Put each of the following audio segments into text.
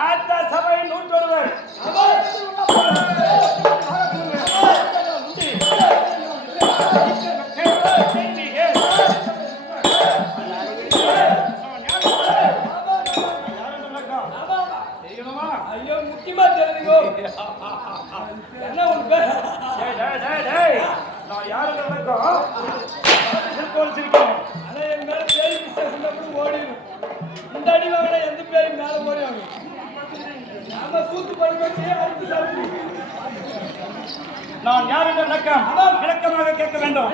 அந்த சபை நூற்றொருவர் ஐயோ முக்கியமா தெரிஞ்சுக்கோ என்ன உன் பேர் நான் யாரு நடக்கும் ஆனா என் மேல பேய் விசேஷம் அப்படி ஓடிடும் இந்த அடி வாங்கினா எந்த பேரும் மேல ஓடிவாங்க நாம சூத்து படுக்க வச்சு அடுத்து சாப்பிட்டு நான் யாரு நடக்கம் விளக்கமாக கேட்க வேண்டும்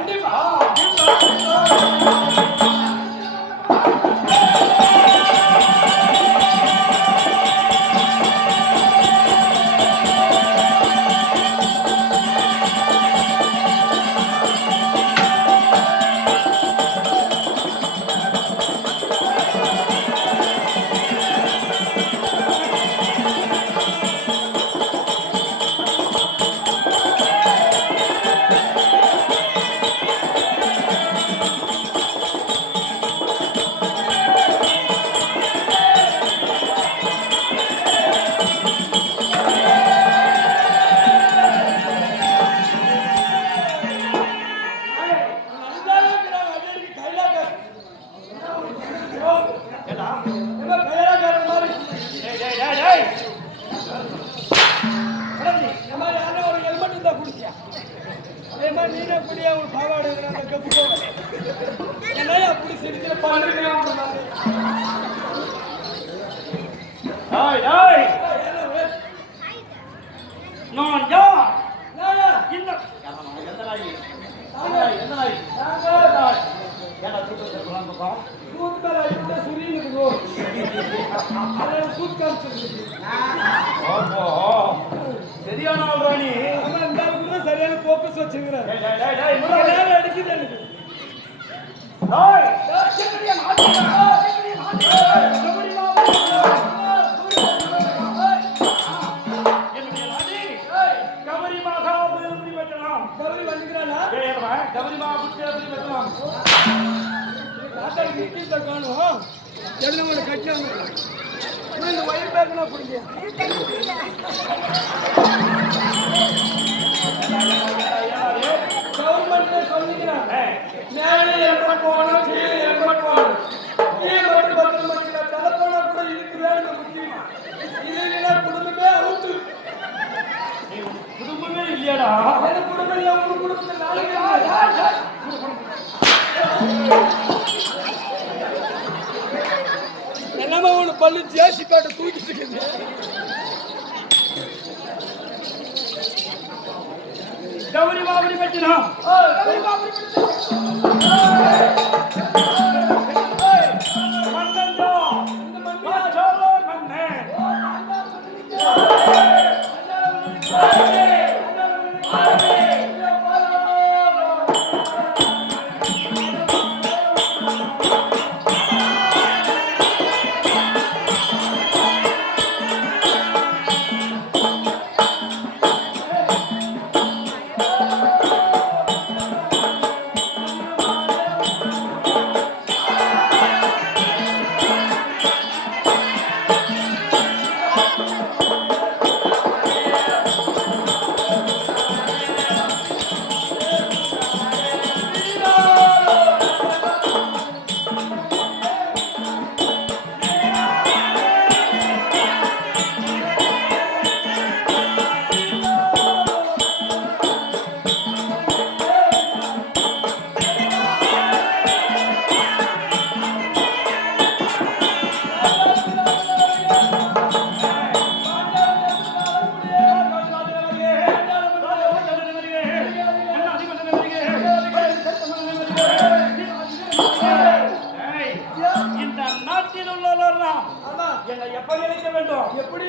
நீனே குடியா ஒரு பாவாடை கப்பு என்ன அப்படி சிரிக்கிற பாடுறேன் நான் யார் இந்த சரியான ராணி சரியான போக்கஸ் வச்சுக்கிறேன் அடிக்குது எனக்கு காணும் எதுல கட்டினாங்க இந்த வயல் பேக்கெல்லாம் பிடிங்க கவர்மெண்ட்ல சொல்லிக்கிறாங்க மேலே போகணும் கீழே போகணும் கீழே மட்டும் பத்திரம் பண்ணிக்கலாம் தலைப்போனா கூட இதுக்கு வேணும் முக்கியமா இல்லைன்னா குடும்பமே அவுட்டு குடும்பமே இல்லையாடா என் குடும்பம் இல்லை உங்க குடும்பத்தில் நாளைக்கு என்னமா ஒன்று பல்லு ஜேசி பேட்டை தூக்கிட்டு இருக்குது கௌரி பாபரி பற்றினா என்னை எப்படி அழைக்க வேண்டும் எப்படி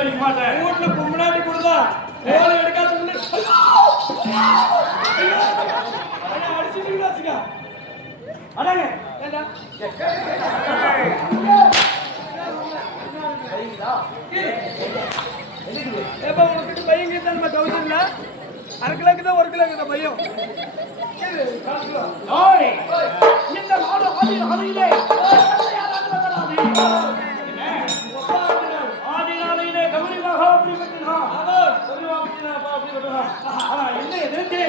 அடிக்க மாட்டேன். வீட்டுல பொம்மநாட்டி கொடுதான் கோல் எடுக்காத அடிச்சுட்டு வச்சுக்க அடங்க. ஏண்டா ஏப்பா உனக்கு பையன் கேட்டா நம்ம கவுசல்ல அரை கிலோக்கு தான் 1 கிலோக்கு தான் பையன் ஓய், இந்த நாடு ஆதியிலே ஆதியிலே கௌரி மகாபலி பற்றினா கௌரி மகாபலி பற்றினா என்ன எதிர்த்து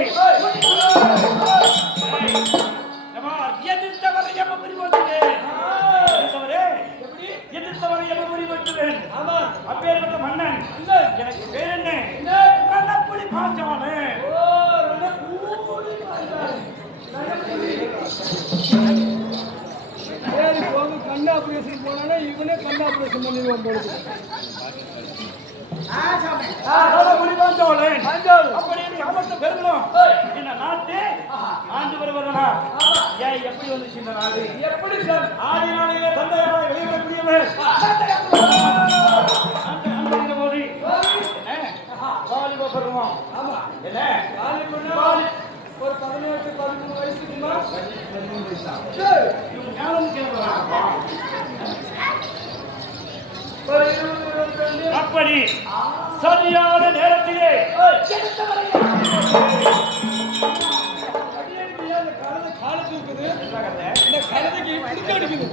எதிர்த்தவரை எப்படி போச்சுவேன் எதிர்த்தவரை எப்படி போச்சுவேன் அப்பேற்பட்ட மன்னன் எனக்கு பேர் என்ன ரணப்புலி பாஞ்சாலே. சரி போக கண்ணு ஆபரேஷன் போனா இவனே கண்ணு ஆபரேஷன் பண்ணிடுவான் போல இந்த நாட்டு ஆண்டு வருவதா ஏன் எப்படி வந்துச்சு இந்த நாடு? எப்படி சார் ஆதி நாளையே தந்தையாக வெளியிடக்கூடியவர் போது வாலிப பருவம். ஆமா என்ன ஒரு 18-13 வயசுக்குமா அப்படி சரியான நேரத்திலே காலத்து இருக்குது இந்த கழுதைக்கு புடிக்க அடிக்குது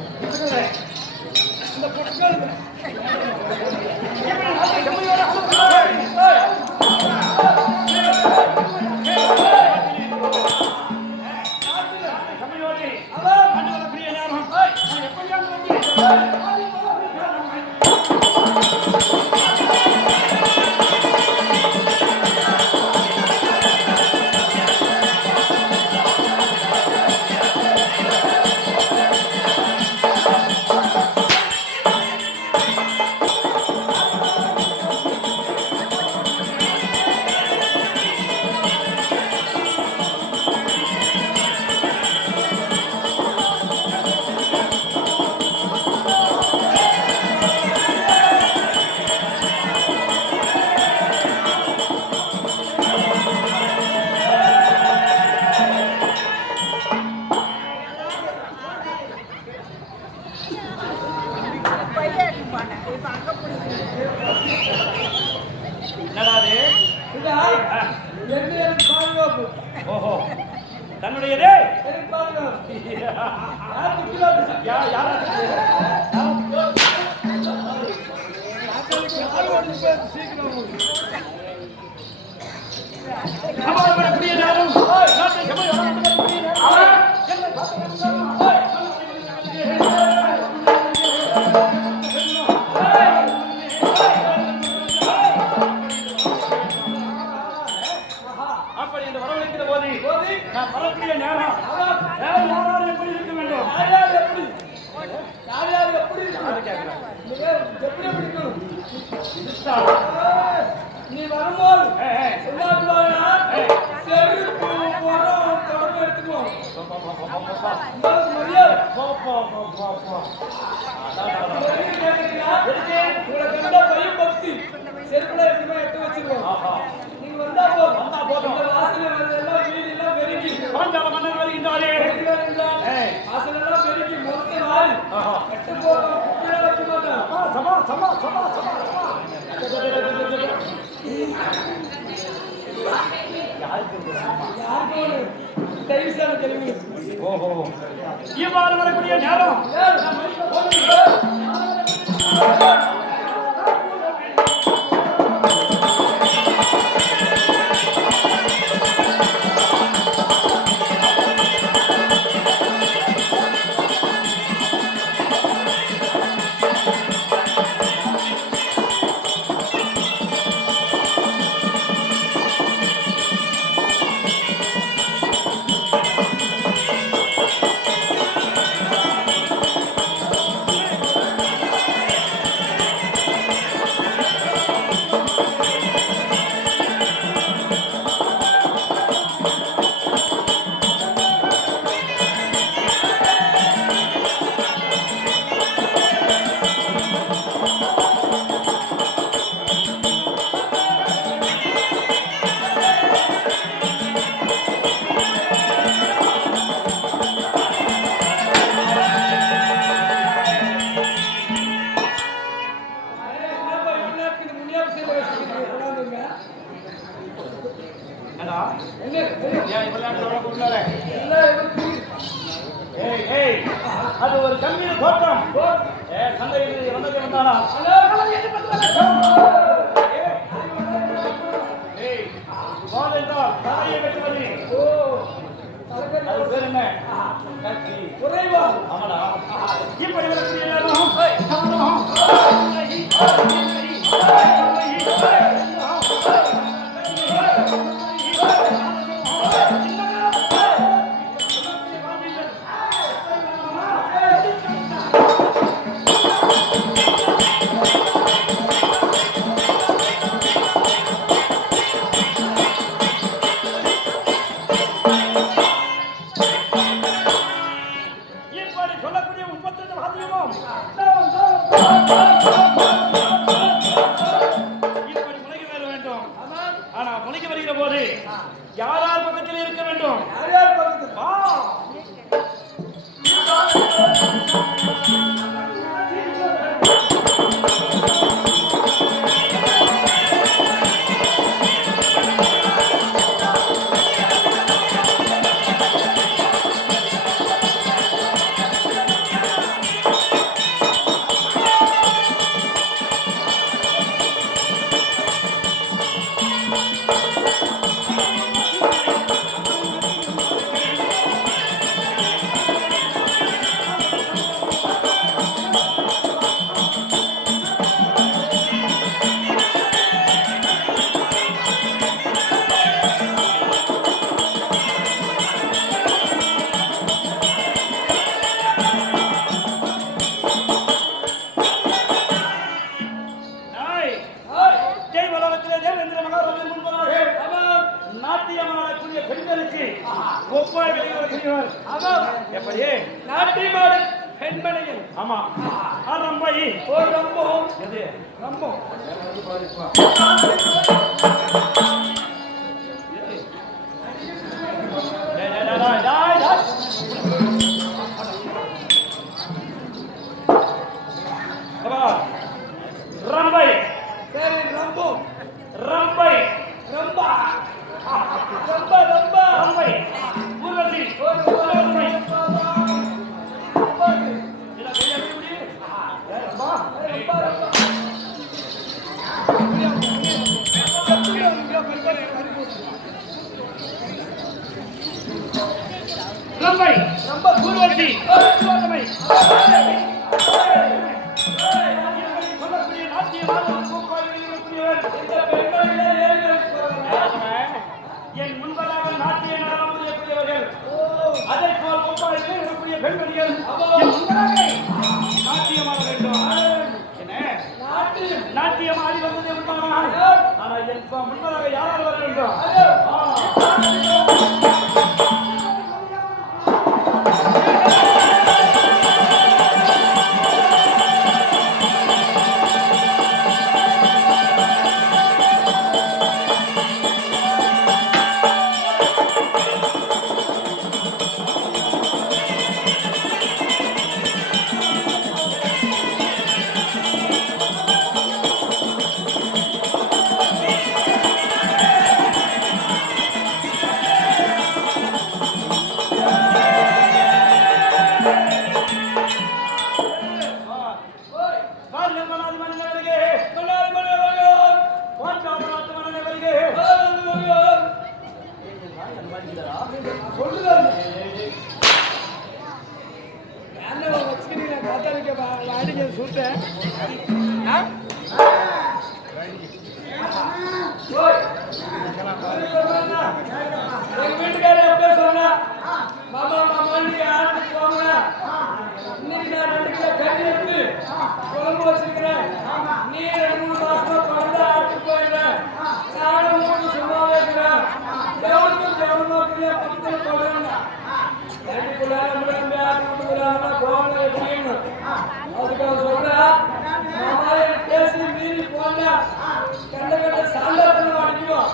இந்த புடிக்காது ஓஹோ தன்னுடையதே அப்படி இந்த வரவழைக்கிற போது நான் வரக்கூடிய நேரம் யாராவது எப்படி இருக்க வேண்டும்? நீ வரும்போது செருப்பு எடுத்துக்குவோம் பையன் பக்தி செருப்புல எப்படிமா எட்டு வச்சிருவோம். நீங்க வந்தா போதும் வாசல எல்லாம் வீடு எல்லாம் பெருக்கி மன்னர் வருகின்றாரே வாசல் எல்லாம் பெருக்கி மொத்த நாள் எட்டு போதும் வைக்க மாட்டோம். சமா சமா சமா சமா ஓஹோ இவ்வாறு வரக்கூடிய நேரம் கொண்டாந்துங்க. என்னடா என்ன ஏன் இப்பெல்லாம் சொல்ல கூடாது? எல்லாம் இருக்கு. ஏய் ஏய் அது ஒரு கம்பீர தோட்டம். சந்தையில் வந்தது வந்தானா? ஏய் வாதென்றா தலையை வெட்டுவது. ஓ அது பேர் என்ன? கத்தி. குறைவா? ஆமாடா. இப்படி வரக்கூடிய எல்லாரும் சமணம். சொல்லக்கூடிய 32 வாத்தியமும் இப்படி முளைக்க வர வேண்டும். ஆனா முளைக்க வருகிற போது யார் யார் பக்கத்தில் இருக்க வேண்டும்? யார் யார் பக்கத்துல? வா நாட்டியமாடக்கூடிய பெண்களுக்கு ஒப்பாய் வெளிவரக்கூடியவர். எப்படி நாட்டியமாடு பெண்மணிகள். ஆமா ரம்பை ஒரு ரம்பம். எது ரம்பம். ரம்பை. சரி ரம்பம். ரம்பை ரம்பா. ரம்பா ரம்பா. ரம்பை ஊர்வசி ஒரு ரம்பை. ரம்பா. இத கைய எப்படி ரம்பா ரம்பை ரம்பா ஊர்வசி ரம்பை. என் முன்பதாக நாட்டிய நடனம் புரியக்கூடியவர்கள். அதை போல் ஒப்பாளிலே இருக்கக்கூடிய பெண்மணிகள் என் முன்பதாக நாட்டியமாக வேண்டும். என்ன நாட்டியம் ஆடி வந்ததே உண்மைதான். ஆனால் என் முன்பதாக யாரால் வர வேண்டும்? வீட்டுக்கார எப்ப சொன்னா மாமா மாமா நீ ஆட்டுக்கு போங்க. இன்னைக்கு நான் 2 கிலோ கறி எடுத்து குழம்பு வச்சிருக்கிறேன். நீ 2-3 மாசமா குழந்தை ஆட்டுக்கு போயிடுற. நானும் 3 சும்மாவே இருக்கிறேன். எவனுக்கும் ஜெவனமாக்குறியா பக்கத்தில் போடுறேன். அதுக்குள்ள நம்ம நம்பி ஆட்டு விட்டுக்கிறாங்கன்னா போங்க எப்படின்னு அதுக்காக சொல்றேன். மாமா பேசி மீறி போங்க. கண்ட கண்ட சாந்தாத்தனம் அடிக்குவோம்.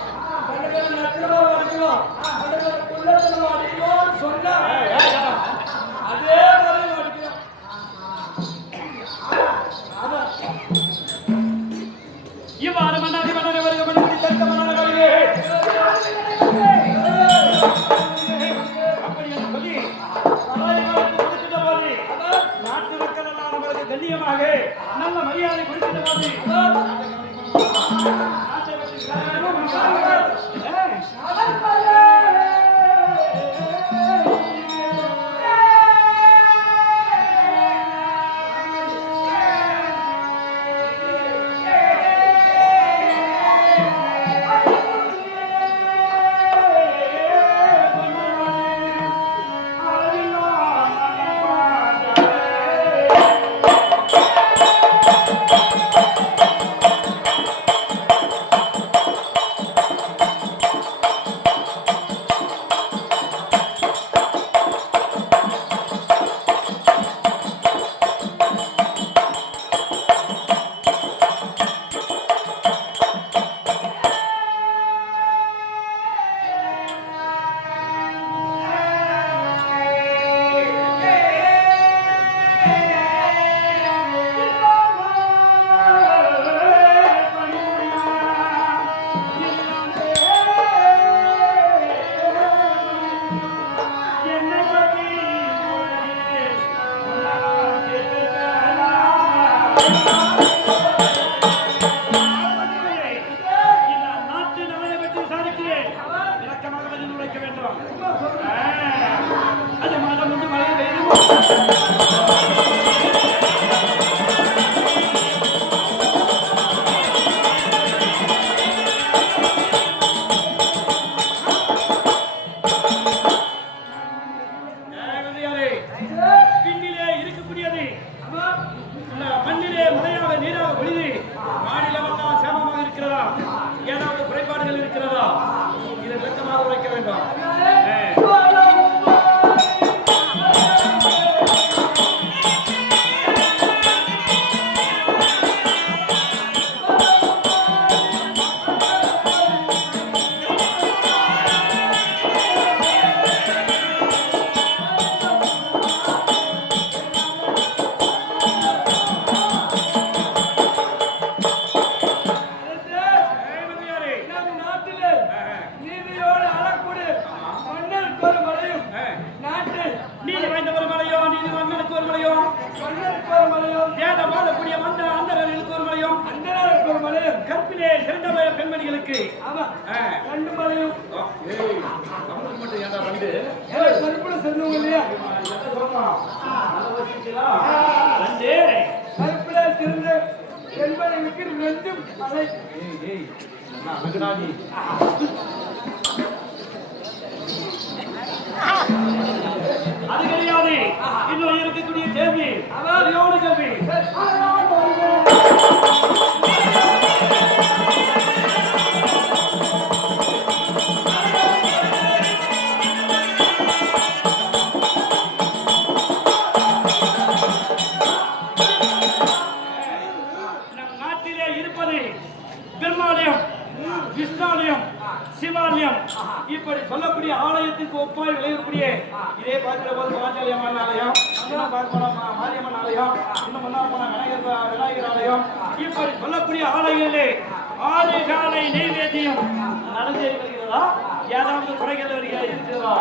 கண்ட கண்ட நத்திரமா அடிக்குவோம். கண்ட கண்ட குள்ளத்தனம் அடிக்குவோம் சொன்னா அதே மாதிரி அடிக்கிறோம். இவ்வாறு மன்னாதி ஏதாவது குறைபாடுகள் இருக்கிறதா? இதை விளக்கமாக உரைக்க வேண்டும். கற்பிலே சிறந்த பெண்மணிகளுக்கு ரெண்டு மலையும் மட்டும் ஏதா வந்து கருப்புல சேர்ந்தவங்க இல்லையா கருப்புல சிறந்த பெண்மணிகளுக்கு ரெண்டு மலை. அது கிடையாது. இன்னும் இருக்கக்கூடிய கேள்வி அதாவது எவ்வளவு கேள்வி சிவாலயம் இப்படி சொல்லக்கூடிய ஆலயத்திற்கு ஒப்பாய் விளையக்கூடிய இதே பார்க்கிற போது மாரியம்மன் ஆலயம், இன்னும் பார்க்கலாம் மாரியம்மன் ஆலயம், இன்னும் முன்னால் போன விநாயகர் ஆலயம், இப்படி சொல்லக்கூடிய ஆலயங்களே ஆறு காலை நெய்வேத்தியம் நடந்தே வருகிறதா? ஏதாவது குறைகள் இருக்கிறதா?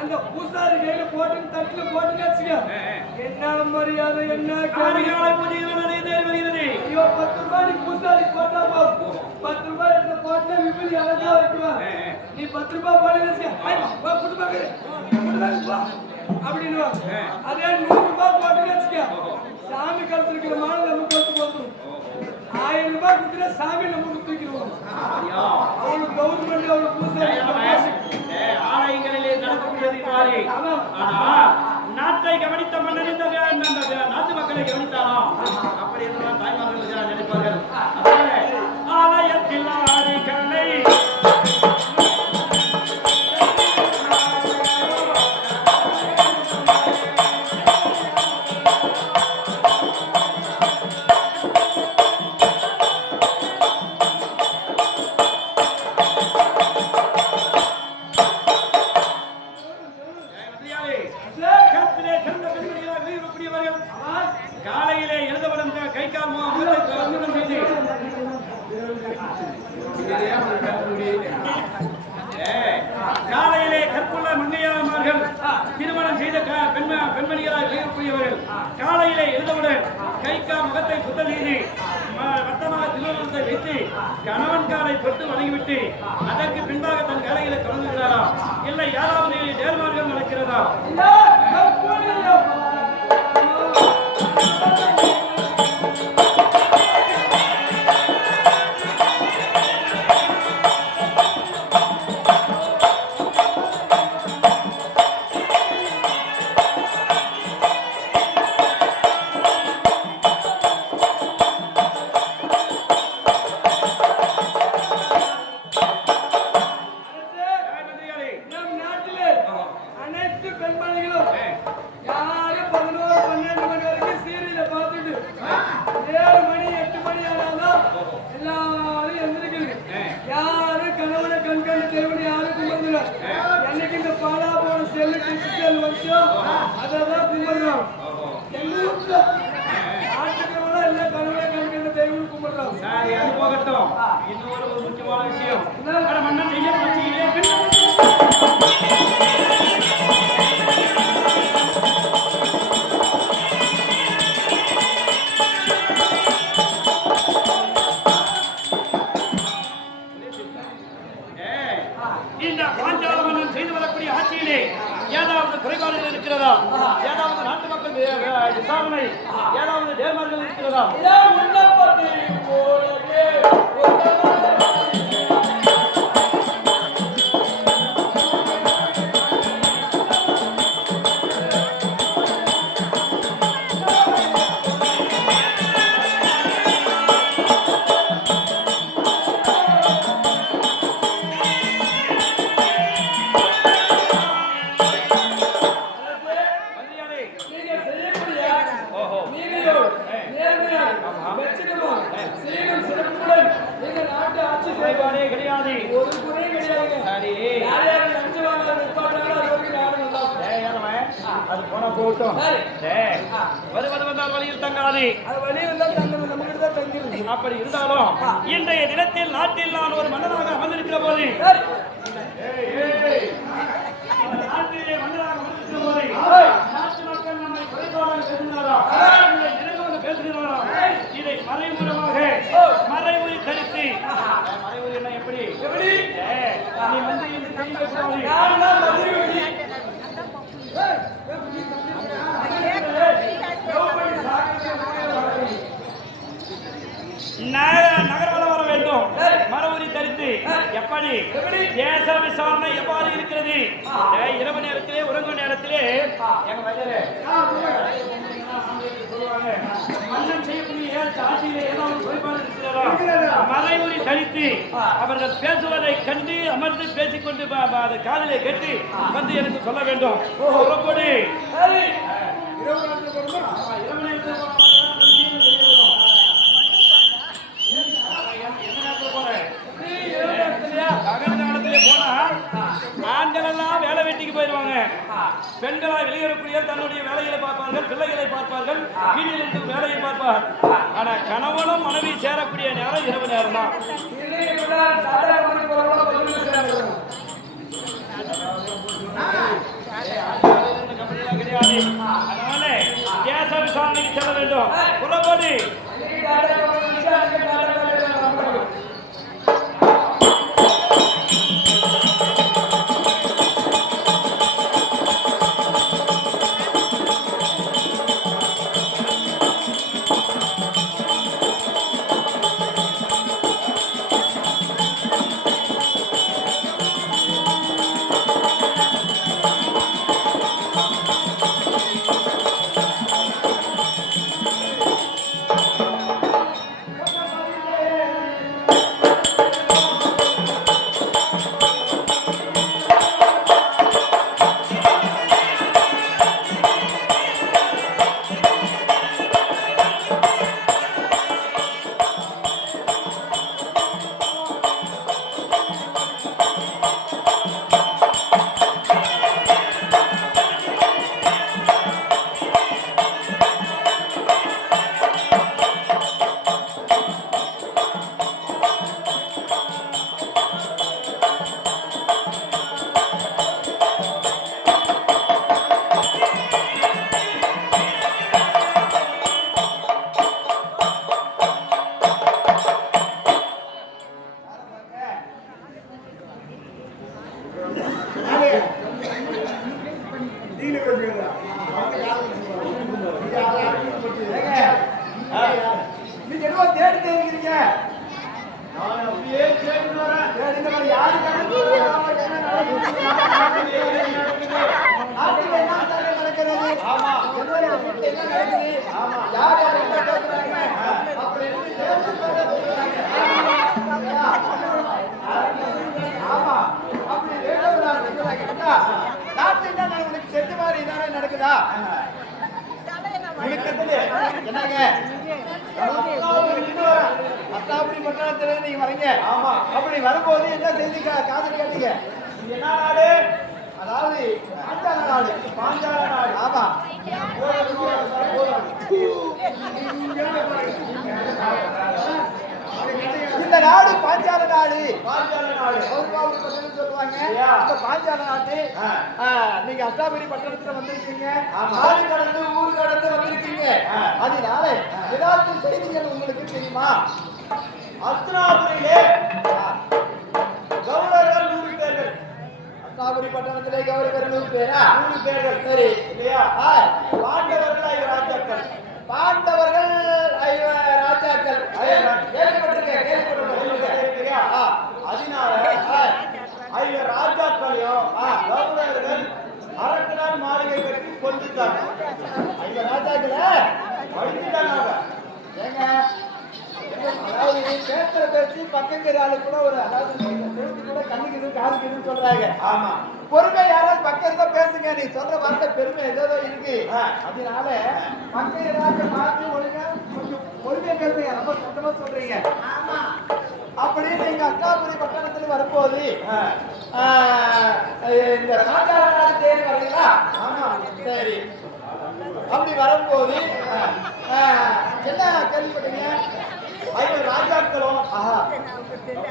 அந்த பூசாரி கையில போட்டு தட்டுல போட்டு வச்சுக்க. என்ன மரியாதை என்ன காரிகால பூஜைகள் நிறைய வருகிறது. ஐயோ 10 ரூபாய் பூசாரி போட்டா போதும். 10 ரூபாய் எடுத்து போட்டு விபூதி அழகா வைக்குவான். நீ 10 ரூபாய் போட்டு வச்சுக்க. வா குடுப்பாங்க அப்படின்னு அதே 100 ரூபாய் போட்டு வச்சுக்க. சாமி கழுத்துக்கிற மாலை நம்ம கொடுத்து போதும். 1000 ரூபாய் கொடுத்தா சாமி நம்ம தூக்கிடுவோம். அவனுக்கு கவர்மெண்ட் அவனுக்கு பூசாரி ஆலயங்களிலே நடக்கக்கூடியது மாறி. ஆனா நாட்டை கவனித்த மன்னன் இந்த நாட்டு மக்களை கவனித்தாராம். அப்படி என்றுதான் தாய்மார்கள் நினைப்பார்கள். ஆலயத்தில் ஆரிகளை காலையிலே எழுதப்படும் கை கால் செய்து காலையிலே கற்புள்ள மங்கையாளர்கள் திருமணம் செய்த பெண்மணிகளாக இருக்கக்கூடியவர்கள் காலையிலே எழுதவுடன் கை கால் முகத்தை சுத்தம் செய்து வட்டமாக திருமணத்தை வைத்து கணவன் காலை தொட்டு வணங்கிவிட்டு அதற்கு பின்பாக தன் காலையில தொடங்குகிறாரா? இல்லை யாராவது நேர்மார்கள் நடக்கிறதா? இன்னொரு முக்கியமான விஷயம் மன்னன் செய்ய விசாரணை ஏதாவது தேர்மார்கள் இருக்கிறதா? இதான் முன்னப்பட்டு போலவே கிடையாது. ஒரு குறை கிடையாது. யார் யார் லஞ்சம் வாங்க நிப்பாட்டாங்களோ அது வரைக்கும் நானும் நல்லா அது போனா போகட்டும். வந்தால் வழியில் தங்காது. அது வழியில் தான் தங்கணும், நம்ம கிட்ட தான் தங்கிருக்கு. அப்படி இருந்தாலும் இன்றைய தினத்தில் நாட்டில் நான் ஒரு மன்னனாக அமர்ந்திருக்கிற போது நாட்டிலே மன்னனாக அமர்ந்திருக்கிற போது நாட்டு மக்கள் நம்மை குறைபாடாக பேசுகிறாரா? இதை மறைமுறை தரித்து மறைமுறை என்ன எப்படி நீ வந்து இந்த நகர்வலம் வர வேண்டும். மரபுரி தரித்து எப்படி தேச விசாரணை எவ்வாறு இருக்கிறது? இரவு நேரத்திலே உறங்கும் நேரத்திலே எங்க மன்னன் செய்யக்கூடிய ஆட்சியிலே ஏதாவது குறைபாடு இருக்கிறதா? மறைமுறை தரித்து அவர்கள் பேசுவதை கண்டு அமர்ந்து பேசிக்கொண்டு காதலை கேட்டு வந்து எனக்கு சொல்ல வேண்டும். புறப்படு. இரவு நேரத்தில் ஆண்கள் எல்லாம் வேலை வெட்டிக்கு போயிடுவாங்க. பெண்களா வெளியேறக்கூடிய தன்னுடைய வேலைகளை பார்ப்பார்கள், பிள்ளைகளை பார்ப்பார்கள், வீட்டில் இருக்கும் வேலையை பார்ப்பார். ஆனா கணவனும் மனைவி சேரக்கூடிய நேரம் இரவு நேரம் தான். கிடையாது. அதனால தேச விசாரணைக்கு செல்ல வேண்டும். புறப்படு. நீங்க என்ன தேடி இருக்கிறீங்க? நான் அப்படியே கேட்டு வரேன். இந்த மாதிரி யாரு நடக்குது? ஆமா. என்ன நடக்குது? ஆமா. யார் யார் என்ன பேசுறாங்க? அப்படி ஆமா. அப்படி நாட்டுல உங்களுக்கு செஞ்ச மாதிரி இதானே நடக்குதா? என்னங்க அத்தாபுரி பட்டணத்துல நீங்க வரீங்க. ஆமா. அப்படி வரும்போது என்ன செய்தி காதல் கேட்டீங்க? என்ன நாடு? அதாவது பாஞ்சால நாடு. பாஞ்சால நாடு. ஆமா. இந்த நாடு பாஞ்சால நாடு. பாஞ்சால நாடு சொல்லுவாங்க. இந்த பாஞ்சால நாட்டு நீங்க அஷ்டாபுரி பட்டணத்துல வந்திருக்கீங்க. நாடு கடந்து ஊர் கடந்து வந்திருக்கீங்க. அதனால ஏதாச்சும் செய்திகள் உங்களுக்கு தெரியுமா? அஸ்தினாபுரியிலே கௌரவர்கள் 100 பேர்கள். அஸ்தினாபுரி பட்டணத்திலே கௌரவர்கள் 100 பேரா? 100 பேர்கள். சரி இல்லையா? பாண்டவர்கள் ராஜாக்கள். ஐயா ராஜாக்கள படிச்சுட்டாங்க ஏங்க அதாவது பேசுற பேச்சு பக்கங்கிற ஆளு கூட ஒரு அதாவது செவுத்து கூட கண்ணுக்கு இது காதுக்கு இதுன்னு சொல்றாங்க ஆமா பொறுமை யாராவது பக்கம் இருந்தா பேசுங்க நீ சொல்ற வார்த்தை பெருமை ஏதோ இருக்கு அதனால பக்கம் ஏதாவது பார்த்து ஒழுங்கா கொஞ்சம் பொறுமையா பேசுங்க ரொம்ப சத்தமா சொல்றீங்க ஆமா அப்படின்னு எங்க அக்காபுரி பட்டணத்துல வரும்போது இந்த ராஜா தேடி வரீங்களா ஆமா சரி அப்படி வரும்போது என்ன கேள்விப்பட்டீங்க ஐவர் ராஜாக்களும்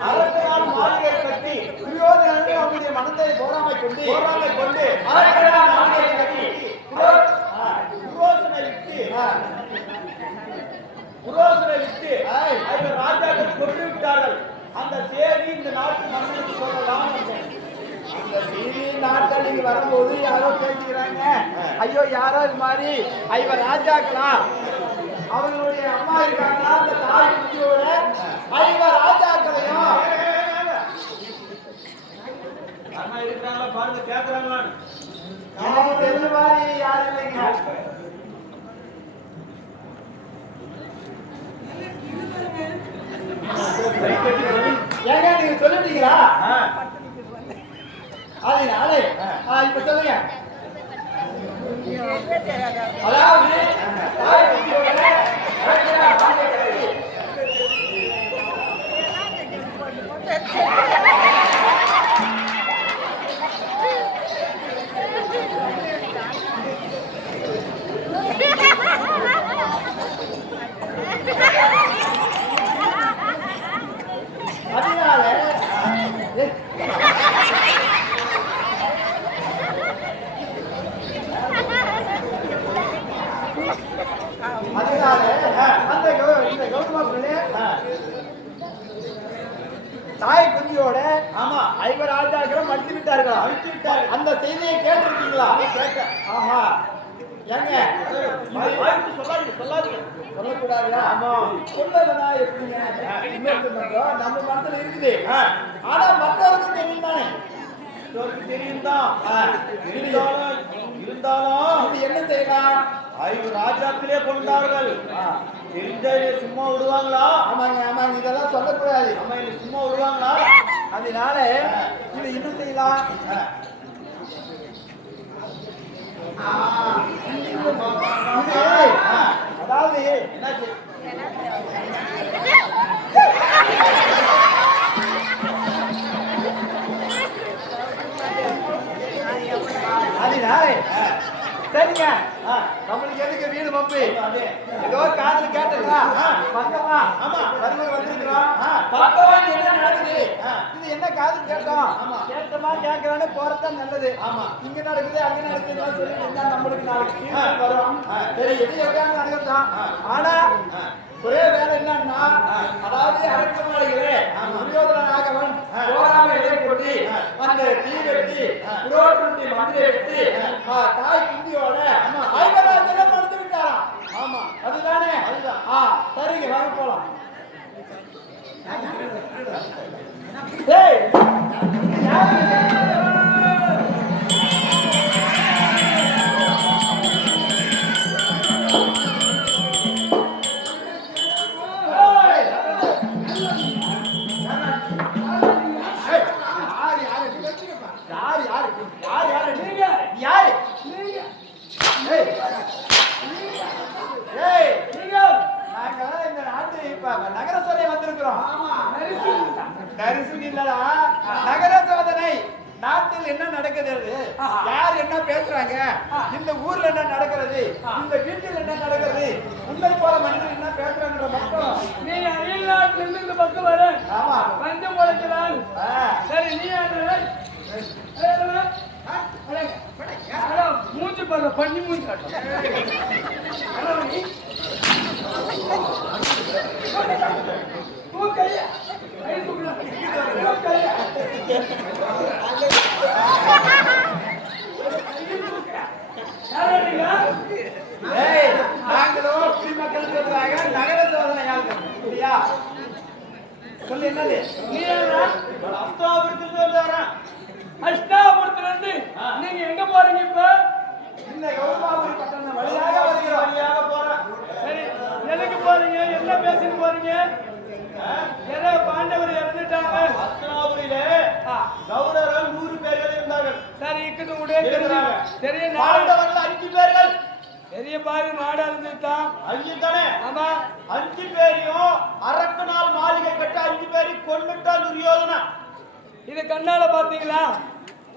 அரசு நாள் மாளிகை கட்டி துரியோதனன் அவருடைய மனத்தை போராமை கொண்டு அரசு நாள் மாளிகை கட்டி புரோசனை விட்டு ஐவர் ராஜாக்கள் கொண்டு விட்டார்கள் அந்த செய்தி இந்த நாட்டு மன்னனுக்கு சொல்லலாம் அந்த செய்தி நாட்டில் நீங்க வரும்போது யாரோ பேசிக்கிறாங்க ஐயோ யாரோ இது மாதிரி ஐவர் ராஜாக்களா அவங்களுடைய அம்மா இருக்காங்களா அந்த தாய் குட்டியோட ஐவர் ராஜாக்களையும் அம்மா இருக்கிறாங்களா பாருங்க கேக்குறாங்களா இந்த மாதிரி யாரும் இல்லைங்க ஏங்க நீங்க சொல்லிட்டீங்களா அதனால இப்ப சொல்லுங்க அதாவது தாய் குஞ்சியோட ஆமா ஐவர் ராஜாக்களும் அடித்து விட்டார்கள் அந்த செய்தியை கேட்டிருக்கீங்களா ஆஹா ஏங்க சொல்லக்கூடாதா ஆமா சொல்லலனா எப்படிங்க நம்ம மனசுல இருக்குது ஆனா மற்றவருக்கும் தெரியும் தானே தெரியும் தான் இருந்தாலும் என்ன செய்யலாம் ஐவர் ராஜாக்களே கொண்டார்கள் தெரிஞ்சா சும்மா விடுவாங்களா ஆமாங்க ஆமாங்க இதெல்லாம் சொல்லக்கூடாது ஆமா இது சும்மா விடுவாங்களா அதனால இது இன்னும் செய்யலாம் அதாவது என்னாச்சு அதனால சரிங்க நம்மளுக்கு எதுக்கு வீடு பம்பு ஏதோ காதல கேட்டா பக்கமா ஆமா வருவது வந்திருக்கிறோம் பக்கம் என்ன நடக்குது இது என்ன காதல் கேட்டோம் கேட்டமா கேட்கறானே போறதா நல்லது ஆமா இங்க நடக்குது அங்க நடக்குதுன்னு சொல்லி இருந்தா நம்மளுக்கு நாளைக்கு வரும் சரி எது எவ்வளவு நடக்கட்டும் ஆனா ஒரே வேலை என்னன்னா அதாவது அரண்மனைகளே துரியோதனாகவன் போராமையிலே கொண்டு அந்த தீ வெட்டி புரோட்டி மந்திரை வெட்டி தாய் குந்தியோட ஐவராஜனம் நடந்து விட்டாராம் ஆமா அதுதானே அதுதான் சரிங்க வாங்க போலாம் நகர சோதனை வந்திருக்கிறோம் நகர சோதனை நாட்டில் என்ன நடக்குது யார் என்ன பேசுறாங்க இந்த ஊர்ல என்ன நடக்கிறது இந்த வீட்டில் என்ன நடக்கிறது உங்களை போல மனிதர் என்ன பேசுறாங்க மட்டும் நீ அயல் நாட்டுல இருந்து இந்த பக்கம் வர ஆமா பஞ்சம் உழைக்கிறான் சரி நீ மூஞ்சி பாரு பண்ணி மூஞ்சி காட்டும் நாங்களும் குடிமக்கள் சொல்றாங்க நகர சோதனை சொல்லு என்னது நீ அஸ்தாபுரத்துக்கு வந்து வரேன் அஷ்டாபுரத்துல இருந்து நீங்க எங்க போறீங்க இப்ப இந்த கௌரவாபுரி பட்டணம் வழியாக வருகிறோம். வழியாக போறோம். சரி, எதுக்கு போறீங்க? என்ன பேசிட்டு போறீங்க? ஏதோ பாண்டவர் இறந்துட்டாங்க. அஸ்தினாபுரியில கௌரவர்கள் 100 பேர்கள் இருந்தார்கள். சரி, இக்கட்டு கூட தெரிய பாண்டவர்கள் 5 பேர்கள். பெரிய பாரு நாடா இருந்துட்டான். 5 தானே? ஆமா. 5 பேரையும் அரக்கனால் மாளிகை கட்டி 5 பேரையும் கொன்னுட்டான் துரியோதனா. இது கண்ணால பாத்தீங்களா?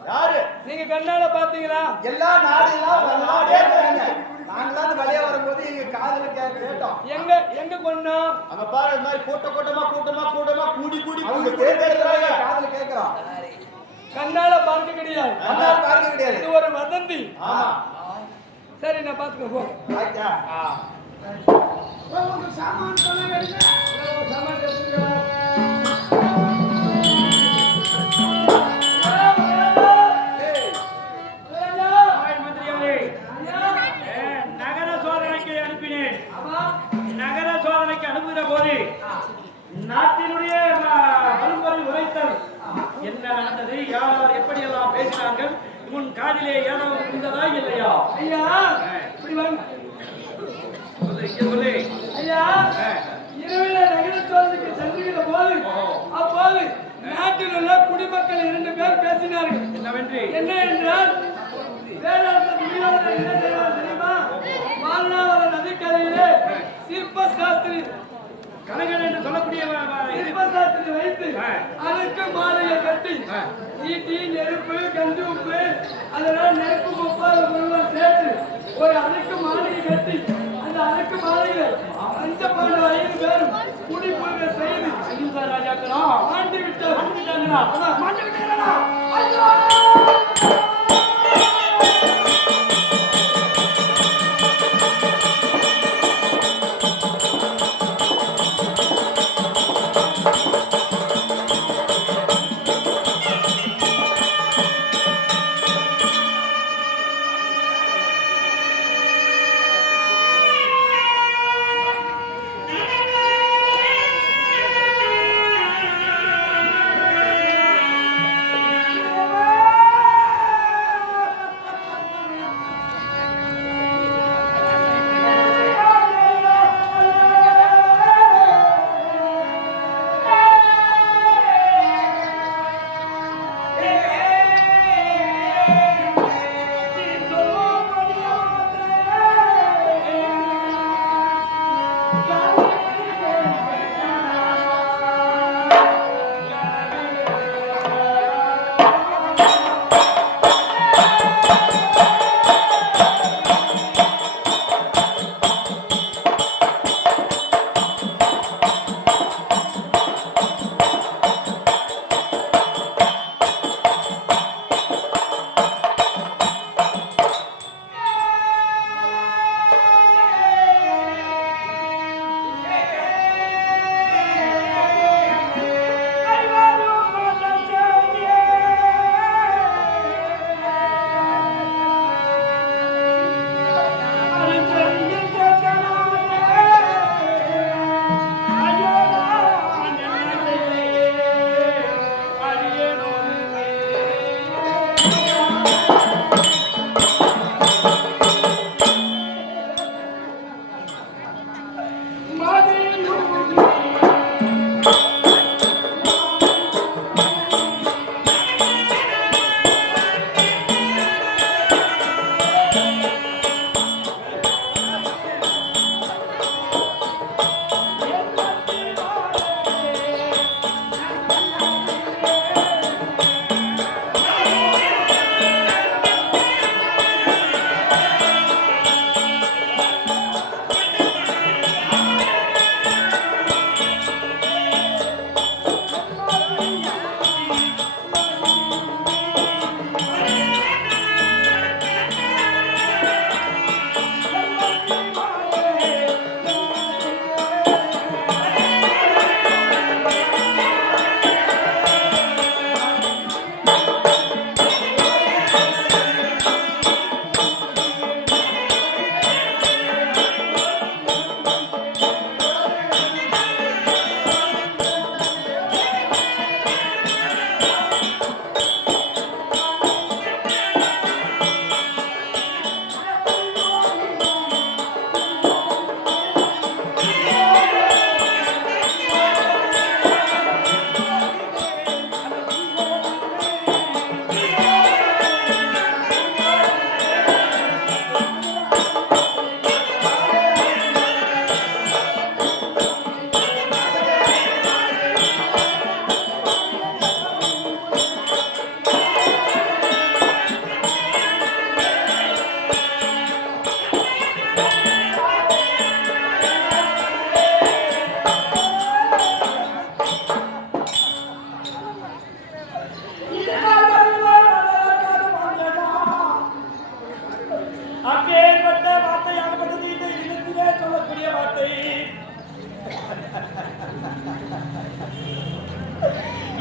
யாரு? நீங்க கண்ணால பாத்தீங்களா? எல்லா நாடெல்லாம் நாடே போறாங்க. நாங்களாம் வெளிய வரும்போது எங்க காதுல கேட்டோம். எங்க கொன்னோம்? அங்க பாரு இந்த மாதிரி கூட்டமா கூடி அவங்க கேக்குறாங்க. காதுல கேக்குறோம். கண்ணால பார்க்க கிடையாது. கண்ணால பார்க்க கிடையாது. இது ஒரு வதந்தி. ஆமா. சரி, நான் பாத்துக்கோ போ. ஆச்சா. உங்க சாமான் சொல்லுங்க. சாமான் எடுத்துக்கோ. நாட்டினுடைய வன்முறை உரைத்தல் என்ன நடந்தது, யார் எப்படியெல்லாம் பேசினார்கள், உன் காதிலே ஏதாவது இருந்ததா இல்லையா? ஐயா, இப்படி வாங்க. சொல்லு. ஐயா, இரவில நகரத்தோருக்கு சென்றுகிற போது அப்போது நாட்டில் உள்ள குடிமக்கள் 2 பேர் பேசினார்கள். என்னவென்று? என்ன என்றால், வேதாந்த துரியோதனன் என்ன செய்வார் தெரியுமா? மானாவர நதிக்கரையிலே சிற்ப சாஸ்திரி கலைஞர் என்று சொல்லக்கூடிய சிற்பசாஸ்திரி வைத்து அதற்கு மாலையை கட்டி ஈட்டி, நெருப்பு, கந்து உப்பு, அதனால் நெருப்பு முப்பாறு முழுவதும் சேர்த்து ஒரு அரைக்கு மாலையை கட்டி அந்த அரைக்கு மாலையில பஞ்ச பாண்டவ 5 பேரும் குடிப்புக செய்து ராஜாக்களா ஆண்டு விட்டாங்களா? மாண்டு விட்டாங்களா?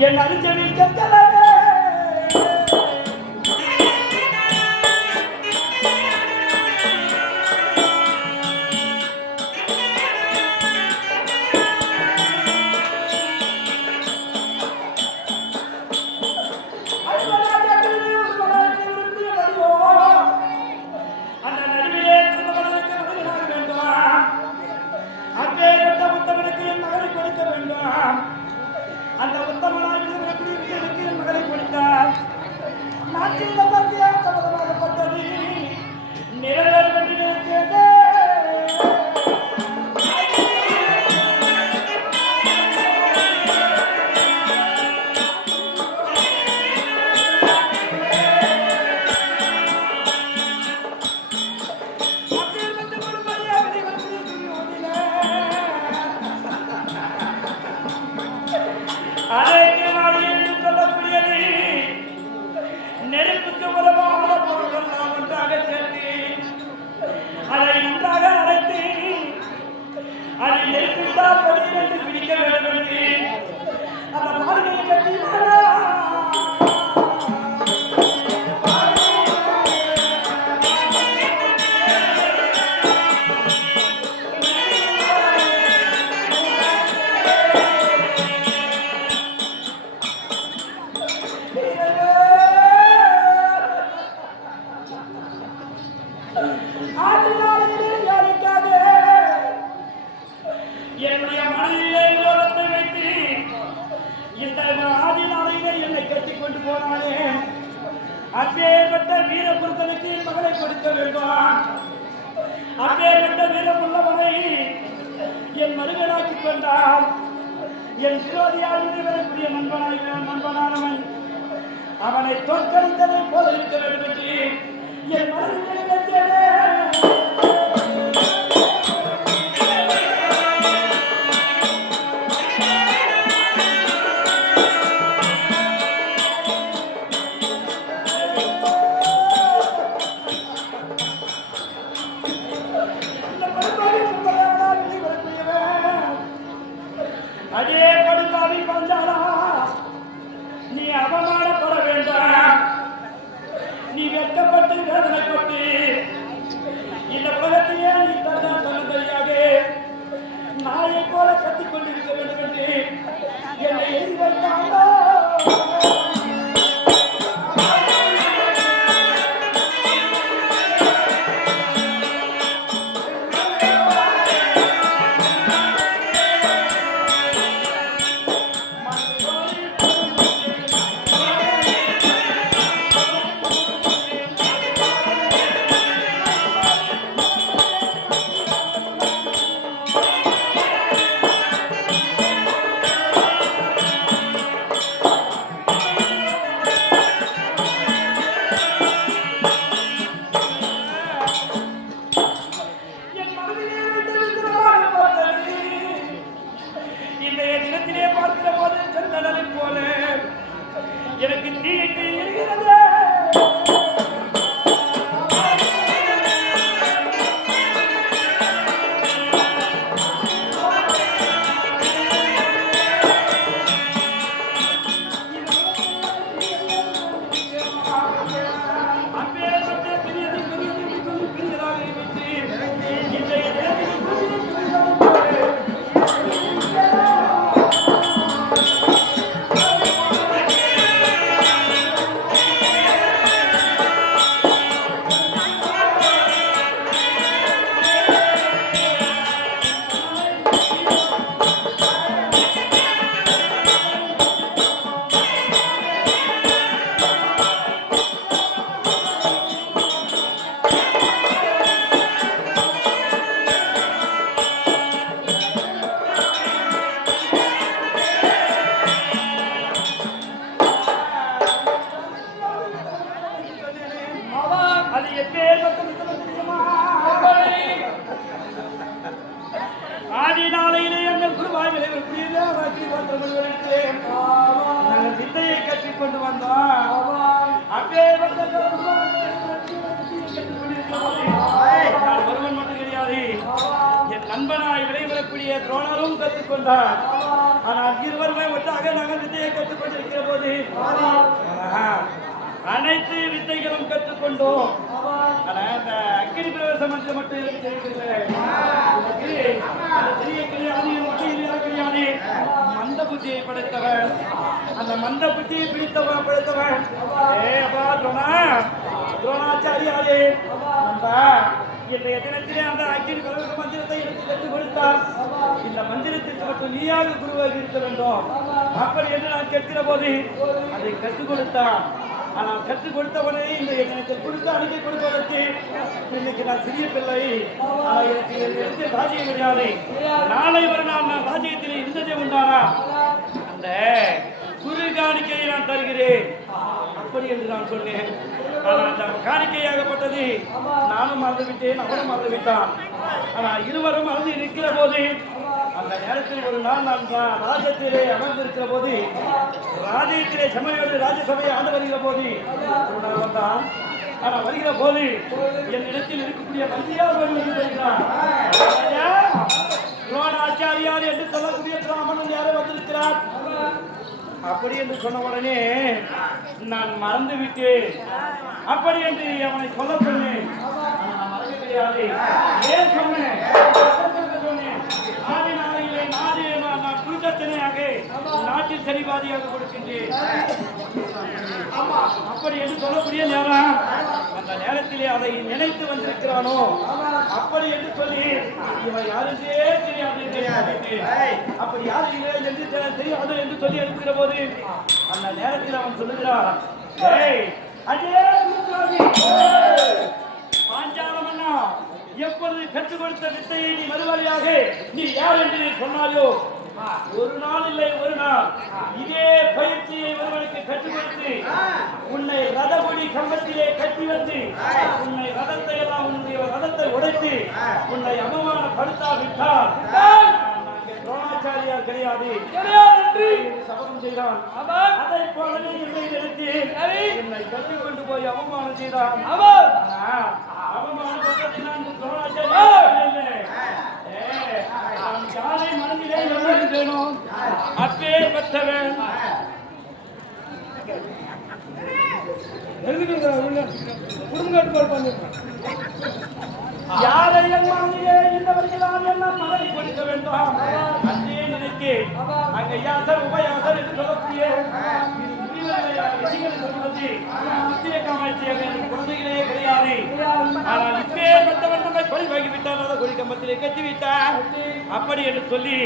என் அரிச்சவில் கத்தலவே அந்த உத்தமனாய் எனக்கு மகளை கொடுத்தார். நாட்டில் சம்மதமாகப்பட்டது நிறைவேறும் என்று நினைக்கிறேன். நெருப்புக்கு உதவாத பொருள்கள் நாம் ஒன்றாக சேர்த்து அதை நன்றாக அரைத்து அதை நெருப்பிட்டால் வெளியிலிருந்து பிடிக்க வேண்டும் என்று அந்த மாளிகையை கட்டினாரா. என்னுடைய மனதிலே விரோதத்தை வைத்து இந்த ஆதிநாளையிலே என்னை கட்டிக் கொண்டு போனானே, அப்பேற்பட்ட வீரபுருத்தனுக்கு மகளை கொடுக்க வேண்டும். அப்பேற்பட்ட வீரமுள்ளவனை என் மருகனாக்கிக் கொண்டால் என் விரோதியாக வரக்கூடிய நண்பனானவன் அவனை தோற்கடித்ததை போல இருக்க வேண்டும் என்று என் மனதிலே நினைத்தேனே. அதே படுபாவி பஞ்சாலா, நீ அவமானப்பட வேண்டாம். நீ வெட்கப்பட்டு வேதனைப்பட்டு இந்த உலகத்திலே நீ தன்னந்தனியாக நாயை போல கத்திக் கொண்டிருக்க வேண்டும் என்று என்னை எழுதி வைத்தாங்க. எனக்கு தீட்டு இருக்கிறது. ஆதி நாளையிலே எங்கள் குருவாய்களை வித்தையை கற்றுக் கொண்டு வந்தோம். அப்பே ஒருவன் மட்டும் கிடையாது, என் நண்பனாய் விளைவு எனக்கூடிய துரோணரும் கற்றுக்கொண்டார். ஆனால் இருவருமே ஒன்றாக நாங்கள் வித்தையை கற்றுக்கொண்டிருக்கிற போது அனைத்து வித்தைகளும் கற்றுக்கொண்டோம். ஆனா அந்த அக்கினி பிரவேசம் மட்டும் எனக்கு தெரியவில்லை. கிடையாது. மந்த புத்தியை படைத்தவன், அந்த மந்த புத்தியை படைத்தவன் துரோணாச்சாரியாரே, இன்றைய தினத்திலே அந்த அக்கினி பிரவேச மந்திரத்தை எனக்கு கற்றுக் கொடுத்தார். இந்த மந்திரத்திற்கு மட்டும் நீயாக குருவாக இருக்க வேண்டும் அப்படி என்று நான் கேட்கிற போது அதை கற்றுக் கொடுத்தான். ஆனால் கற்றுக் கொடுத்தவனே இந்த எனக்கு கொடுத்து அணுகி கொடுப்பதற்கு இன்னைக்கு நான் சிறிய பிள்ளை. எனக்கு ராஜ்யம் கிடையாது. நாளை ஒரு நாள் நான் ராஜ்யத்தில் இருந்ததே உண்டானா அந்த குரு காணிக்கையை நான் தருகிறேன் அப்படி என்று நான் சொன்னேன். ஆனால் அந்த காணிக்கையாகப்பட்டது நானும் மறந்துவிட்டேன், அவனும் மறந்துவிட்டான். ஆனால் இருவரும் மறந்து நிற்கிற போது அந்த நேரத்தில் ஒரு நாள் நான் ராஜ்யத்திலே அமர்ந்திருக்கிற போது ராஜ்யத்திலே சமையோடு ராஜ்யசபையை ஆண்டு வருகிற போது வந்தான். ஆனால் வருகிற போது என் இடத்தில் இருக்கக்கூடிய மந்திரியார் வருகிறார். துரோணாச்சாரியார் என்று சொல்லக்கூடிய பிராமணன் யாரோ வந்திருக்கிறார். அப்படி என்று சொன்ன உடனே நான் மறந்து விட்டேன். அப்படி என்று அவனை சொல்ல சொன்னேன். ஏன் சொன்னேன்? நான் குருதட்சணையாக நாட்டில் சரிபாதியாக கொடுக்கின்றேன். அப்படி என்று சொல்லக்கூடிய நேரம் அந்த நேரத்திலே அதை நினைத்து வந்திருக்கிறானோ அப்படி என்று சொல்லி இவன் யாருக்கே தெரியாது. அப்படி யாரு என்று தெரியாது என்று சொல்லி அனுப்புகிற போது அந்த நேரத்தில் அவன் சொல்லுகிறான், பாஞ்சாலமன்னா, எப்பொழுது கற்றுக் கொடுத்த வித்தையை நீ மறுவழியாக நீ யார் என்று சொன்னாயோ ஒரு நாள் இல்லை ஒரு நாள் இதே பயிற்சியை ஒருவனுக்கு கற்றுக் கொடுத்து உன்னை ரதகுடி கம்பத்திலே கட்டி வந்து உன்னை ரதத்தை எல்லாம் உன்னுடைய ரதத்தை உடைத்து உன்னை அவமானப்படுத்தாவிட்டால் துரோணாச்சாரியார் கிடையாது என்று சபதம் செய்தான். அதை போலவே என்னை கற்றுக் கொண்டு போய் அவமானம் செய்தான். அவமானப்பட்டதை நான் துரோணாச்சாரியார் யாரை மனதிலே எழுதுகிறேனோ அப்பே பெற்றவன் யாரை என் மனதிலே இருந்தவர்களால் என்ன மனதை கொடுக்க வேண்டும் அன்றே நினைக்கு அங்க யாசர் உபயாசர் என்று சொல்லக்கூடிய குழந்தைகளே கிடையாது. ஆனால் இப்பேற்பட்டவன் நம்மை பழிவாகிவிட்டால் அதை கொடி கம்பத்திலே கட்டிவிட்டார் அப்படி என்று சொல்லி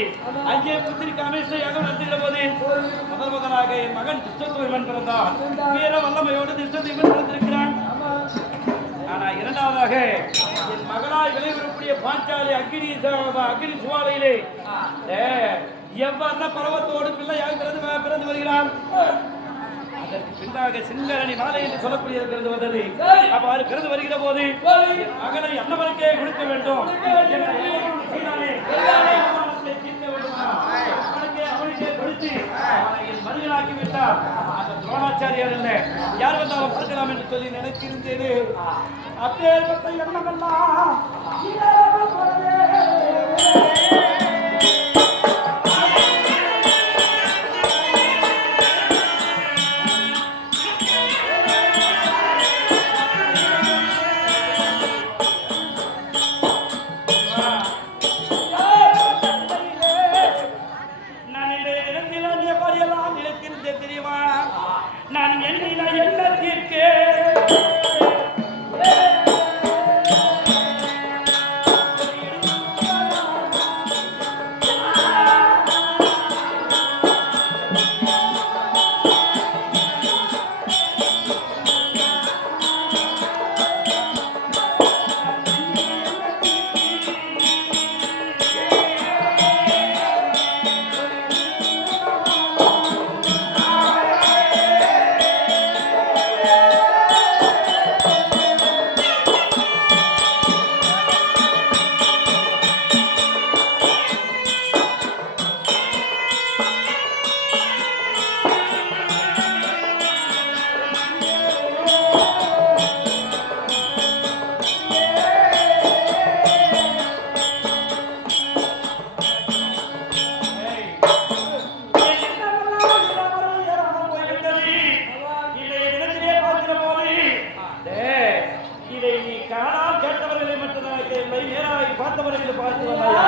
அங்கே புத்திரிக்கு அமைச்சையாக நடத்துகிற போது முதலாக என் மகன் திஷ்டத்துவன் பிறந்தான். வீர வல்லமையோடு திஷ்டத்துவன் பிறந்திருக்கிறான். ஆனா இரண்டாவதாக என் மகளாய் விளைவிடக்கூடிய பாஞ்சாலி அக்னி சுவாலையிலே எவ்வளவு பருவத்தோடு பிள்ளையாக பிறந்து வருகிறான். அதற்கு பின்னாக சிங்கரணி மாலை என்று சொல்லக்கூடிய பிறந்து வந்தது. அவ்வாறு பிறந்து வருகிற போது மகனை அன்னவனுக்கே கொடுக்க வேண்டும். அவனுக்கே கொடுத்து மனிதனாக்கி விட்டார். அந்த துரோணாச்சாரியார் இல்லை யார் வந்து அவன் பார்க்கலாம் என்று சொல்லி நினைத்திருந்தேனே. அப்பேற்பட்ட எண்ணமெல்லாம் பார்த்து வந்தாயா?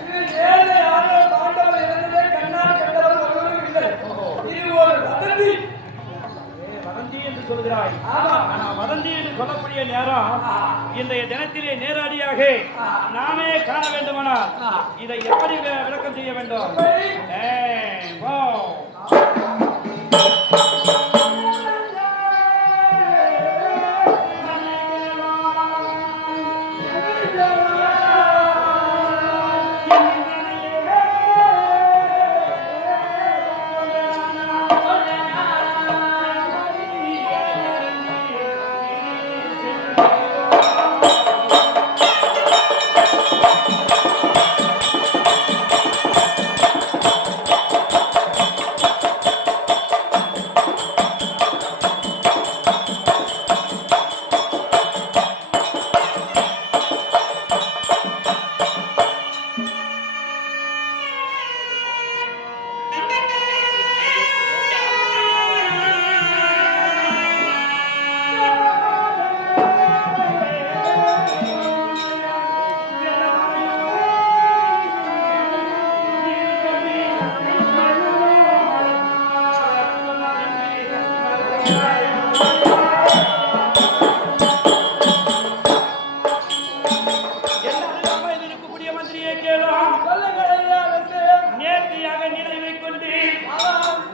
இது ஏழை ஆறு பாண்டவர் இறந்ததே கண்ணால் கண்டவர் ஒருவரும் இல்லை. இது ஒரு வதந்தி. வதந்தி என்று சொல்கிறாய். ஆமா. ஆனா வதந்தி என்று சொல்லக்கூடிய நேரம் இன்றைய தினத்திலே நேரடியாக நாமே காண வேண்டுமானால் இதை எப்படி விளக்கம் செய்ய வேண்டும்? போ.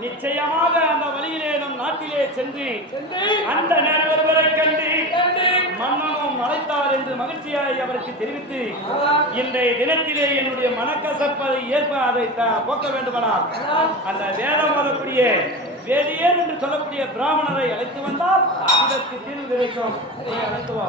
நிச்சயமாக அந்த வழியிலே நம் நாட்டிலே சென்று அந்த ஒருவரை கண்டு மன்னனும் அழைத்தார் என்று மகிழ்ச்சியாய் அவருக்கு தெரிவித்து இன்றைய தினத்திலே என்னுடைய மனக்கசப்பை ஏற்ப அதை போக்க வேண்டுமானால் அந்த வேதம் வரக்கூடிய வேதியர் என்று சொல்லக்கூடிய பிராமணரை அழைத்து வந்தால் இதற்கு தீர்வு கிடைக்கும். அழைத்து வா.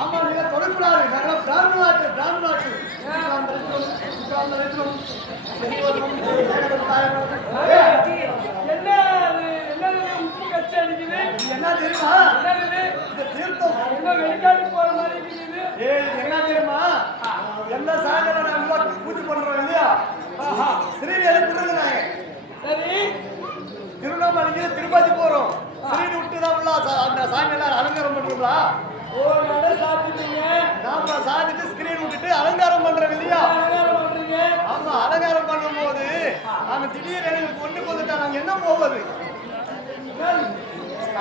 ஆமா நீங்க தொடக்கூடாது. நாங்க பிராமணாட்டு என்ன தெரியுமா? வெளிக்காட்டு போற மாதிரி இருக்குது. என்ன தெரியுமா? எந்த சாயந்தரம் நாங்க பூஜை பண்றோம் இல்லையா? ஸ்ரீ எழுப்புறது நாங்க. சரி, திருவண்ணாமலைக்கு திருப்பதி போறோம். ஸ்ரீ விட்டுதான் உள்ள அந்த சாமி எல்லாம் அலங்காரம் பண்றோம்ல. ஓ நட சாப்பிட்டீங்க. விட்டுட்டு அலங்காரம் பண்றோம் இல்லையா? அலங்காரம் பண்றீங்க. ஆமா, அலங்காரம் பண்ணும்போது நாங்க திடீர் எனக்கு கொண்டு போட்டுட்டா நாங்க என்ன போவது?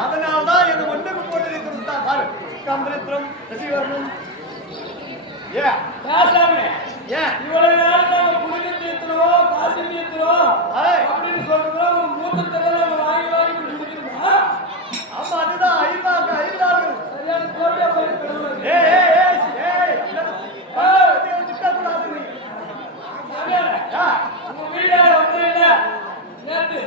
அதனால்தான் எனக்கு ஒண்ணுக்கு போட்டு இருக்கிறது தான் பாரு. கம்பரத்திரம் சசிவர்ணம் ஏன் பேசாம ஏன் இவ்வளவு நேரம் நாங்க புனித தீர்த்தோம் காசி தீர்த்தோம் அப்படின்னு சொல்றதா ஒரு மூத்திரத்தை நாங்க வாங்கி குடிக்கிறோமா? ஆமா, அதுதான் ஐவாங்க ஐவாங்க. சரியான கோட்டையா போயிருக்கணும். ஏய் ஏய் ஏய் ஏய் திட்டக்கூடாது நீ. உங்க வீட்டால வந்து என்ன நேத்து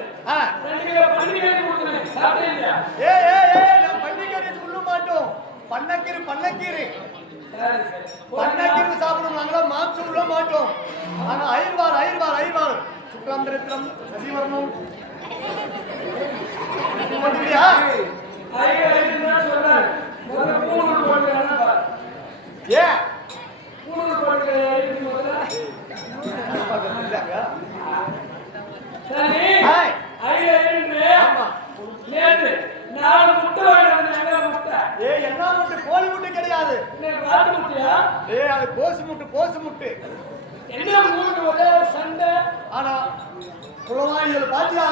2 கிலோ பன்னிக்கறி கொடுத்தேன் சாப்பிட்டீங்க? ஏய் ஏய் ஏய் நான் பன்னிக்கறி சொல்ல மாட்டோம். பன்னக்கீரை பன்னக்கீரை பன்னக்கீரை சாப்பிடுவோம். நாங்களா மாம்சம் உள்ள மாட்டோம். ஆனா ஐர்வார் ஐர்வார் ஐர்வார் சுக்லாந்திரத்திரம் சசிவர்ணம் வந்துட்டியா? ஐயா சொல்றாரு முதல்ல பூணூல் போடுறாங்க பாரு. ஏன் பூணூல் போடுறாங்க முதல்ல. சரி ஐயா என்று நேத்து நாலு முட்டை வாங்கினாங்க. முட்டை ஏய் என்ன முட்டை? கோழி முட்டை கிடையாது. என்ன காட்டு முட்டையா? ஏய் அது கோசு முட்டை கோசு முட்டை. என்ன மூணு ஒரே சண்டை. ஆனா குளவாயில பாத்தியா?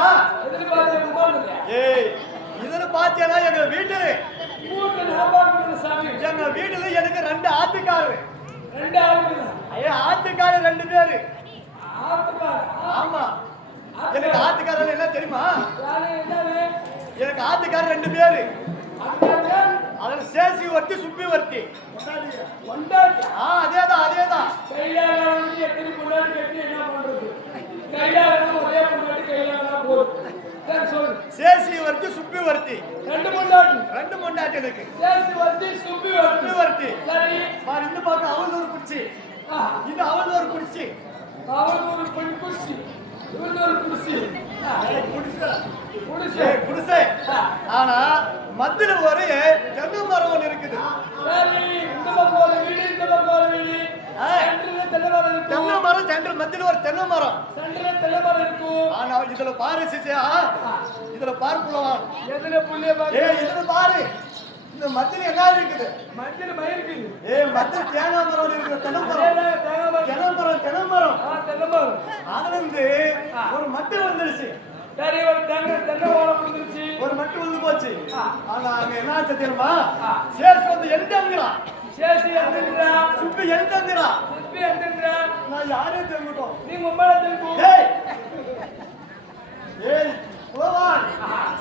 எதிர்பார்த்த முகாம் ஏய் இதுல பாத்தியானா எங்க வீட்டுல மூணு நாபாக்கு சாமி எங்க வீட்டுல எனக்கு 2 ஆத்துக்காரரு. 2 ஆளுங்க. ஐயா ஆத்துக்காரர் 2 பேரு. ஆத்துக்கார ஆமா, எனக்கு ஆத்துக்காரர் என்ன தெரியுமா? யாரு என்னது? எனக்கு ஆத்துக்காரர் 2 பேரு. ஆத்துக்கார அதுல சேசி ஒருத்தி சுப்பி ஒருத்தி. ஒண்டாடி அதேதான் அதேதான். கையிலாக வந்து எத்தனை பொண்டாட்டி கட்டி என்ன பண்றது? கையிலாக ஒரே பொண்டாட்டி கையிலாக போதும். சரி சொல்லு. சேசி ஒருத்தி சுப்பி ஒருத்தி. 2 பொண்டாட்டி. 2 பொண்டாட்டி எனக்கு. சேசி வந்து சுப்பி சுப்பி ஒருத்தி. சரி பாரு இந்த பக்கம் அவள் ஒரு குச்சி, இது அவள் ஒரு குச்சி. அவன் ஒரு பெண் குடிசி, இவன் ஒரு குடிசி. குடிசை குடிசை. ஆனா மத்தில ஒரு தென்னை மரம் ஒன்று இருக்குது. சரி, இந்த பக்கம் ஒரு வீடு, இந்த பக்கம் ஒரு வீடு. சென்டர்ல தென்னை மரம் இருக்கு. தென்னை மரம் சென்டர் மத்தில ஒரு தென்னை மரம். சென்டர்ல தென்னை மரம் இருக்கு. ஆனா இதுல பாரு சிச்சா, இதுல பாரு புலவான். எதுல புள்ளிய பாரு? இதுல பாரு. இந்த மத்தில என்ன இருக்குது? மத்தில மயிர் இருக்குது. மத்தில தேங்காய் மரம் இருக்குது. தென்னை மரம். தேங்காய் மரம். தென்னை மரம் தென்னை மரம். தென்னை மரம். அதுல இருந்து ஒரு மட்டை வந்துருச்சு. சரி, ஒரு தென்னை ஓலை விழுந்துருச்சு. ஒரு மட்டை விழுந்து போச்சு. ஆனா அங்க என்ன ஆச்சு தெரியுமா? சேஸ் வந்து எழுந்தாங்கிறான். சேசி எழுந்துன்றா. சுப்பி எழுந்தாங்கிறான். சுப்பி எழுந்துன்றா. நான் யாரையும் தெரிஞ்சுட்டோம். நீ உம்மால தெரிஞ்சு. ஏய் ஏய் புலவான்.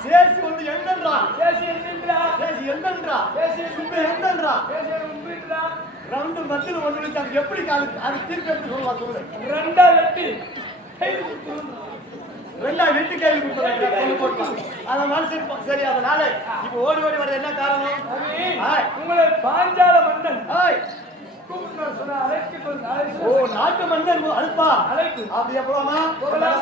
சேசி வந்து எழுந்தான்றான். சேசி எழுந்துன்றா. சேசி எழுந்தான்றான். சேசி சுப்பி எழுந்தான்றான். சேசி உம்பின்றா. ரெண்டு மத்தில ஒன்று வச்சாங்க. எப்படி காலு அது திருப்பி எப்படி சொல்லுவா சொல்லு. 2 வெட்டி கையில் கொடுத்து 2 வெட்டி கையில் கொடுத்தாங்க. அதனால சரி அதனால இப்ப ஓடி ஓடி வர என்ன காரணம்? உங்களை பாஞ்சால மன்னன் ஏய் கூப்பிட்டு சொன்ன அழைத்து கொண்டு ஓ நாட்டு மன்னன் அழுப்பா அழைப்பு அப்படியே போலாமா? போலாம்.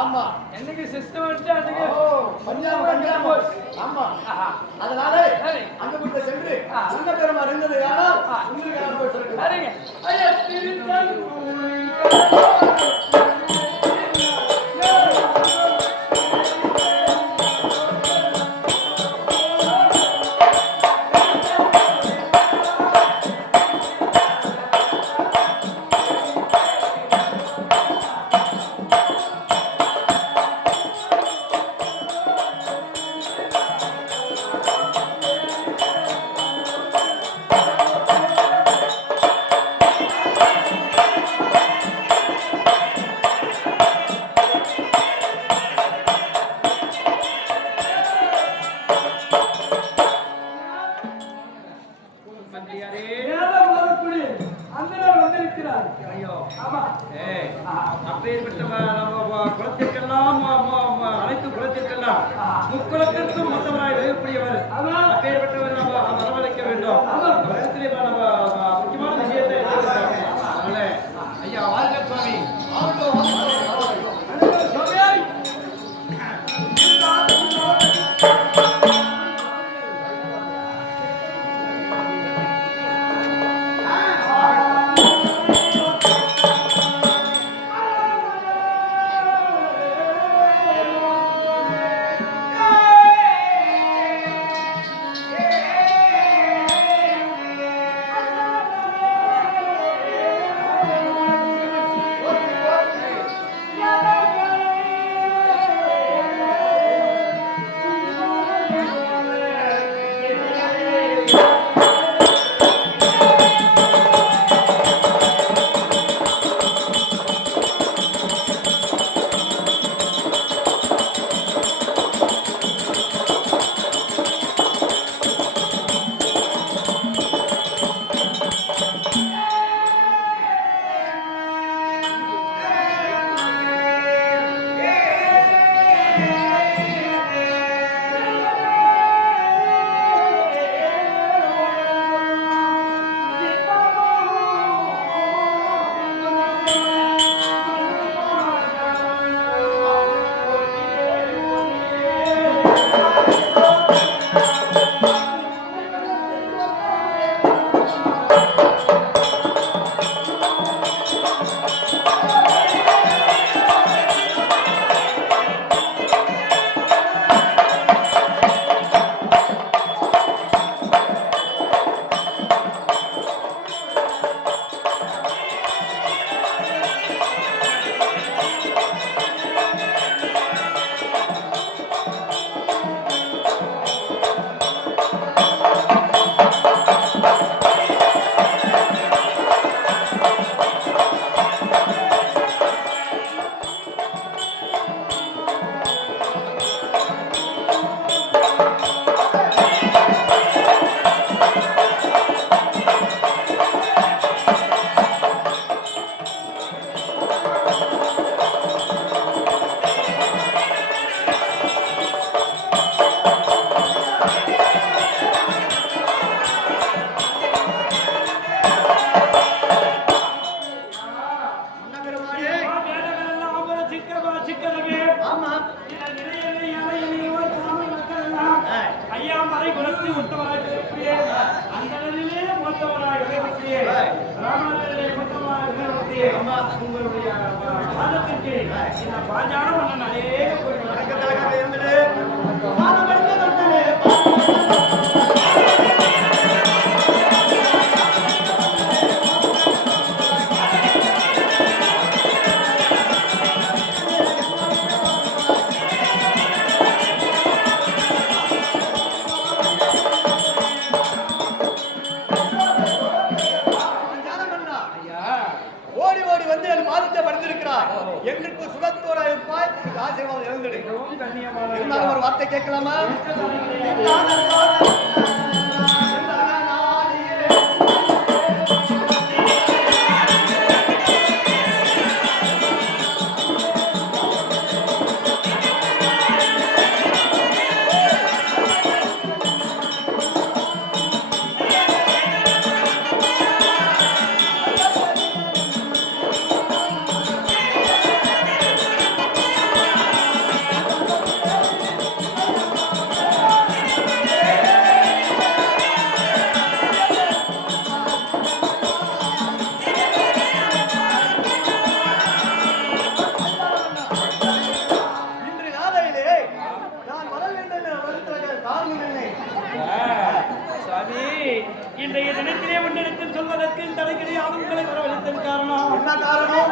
ஆமா என்னைக்கு சிஸ்டம் வச்சு அன்னைக்கு ஆமா. அதனால அந்த வீட்டுல சென்று சின்ன பெருமா இருந்தது ஆனால் உங்களுக்கு யாரும் போய் சொல்லுங்க. சரிங்க. ஐயா திருத்தல் முக்குலத்திற்கும் மொத்தவராய் விளையக்கூடியவர். அப்பேற்பட்டவர் நம்ம வரவழைக்க வேண்டும். முக்கியமான விஷயத்தை சொல்லி உங்களுடைய வாதத்திற்கு இந்த பாஞ்சாலம் ஒன்று நிறைய வணக்கத்திற்காக இருந்தது ஓடி ஓடி வந்து என் பாதத்தை படுத்திருக்கிறார் எங்களுக்கு சுகத்தோட இருப்பாய் ஆசீர்வாதம் எழுந்துடு இருந்தாலும் ஒரு வார்த்தை கேட்கலாமா இன்று நாளையிலே நான் வர வேண்டும் என்ற வருத்தங்கள் தாங்கும் இல்லை சாமி இன்றைய தினத்திலே முன்னெடுத்து சொல்வதற்கு தலைக்கிடையே ஆளுங்களை வரவழைத்தது காரணம் என்ன காரணம்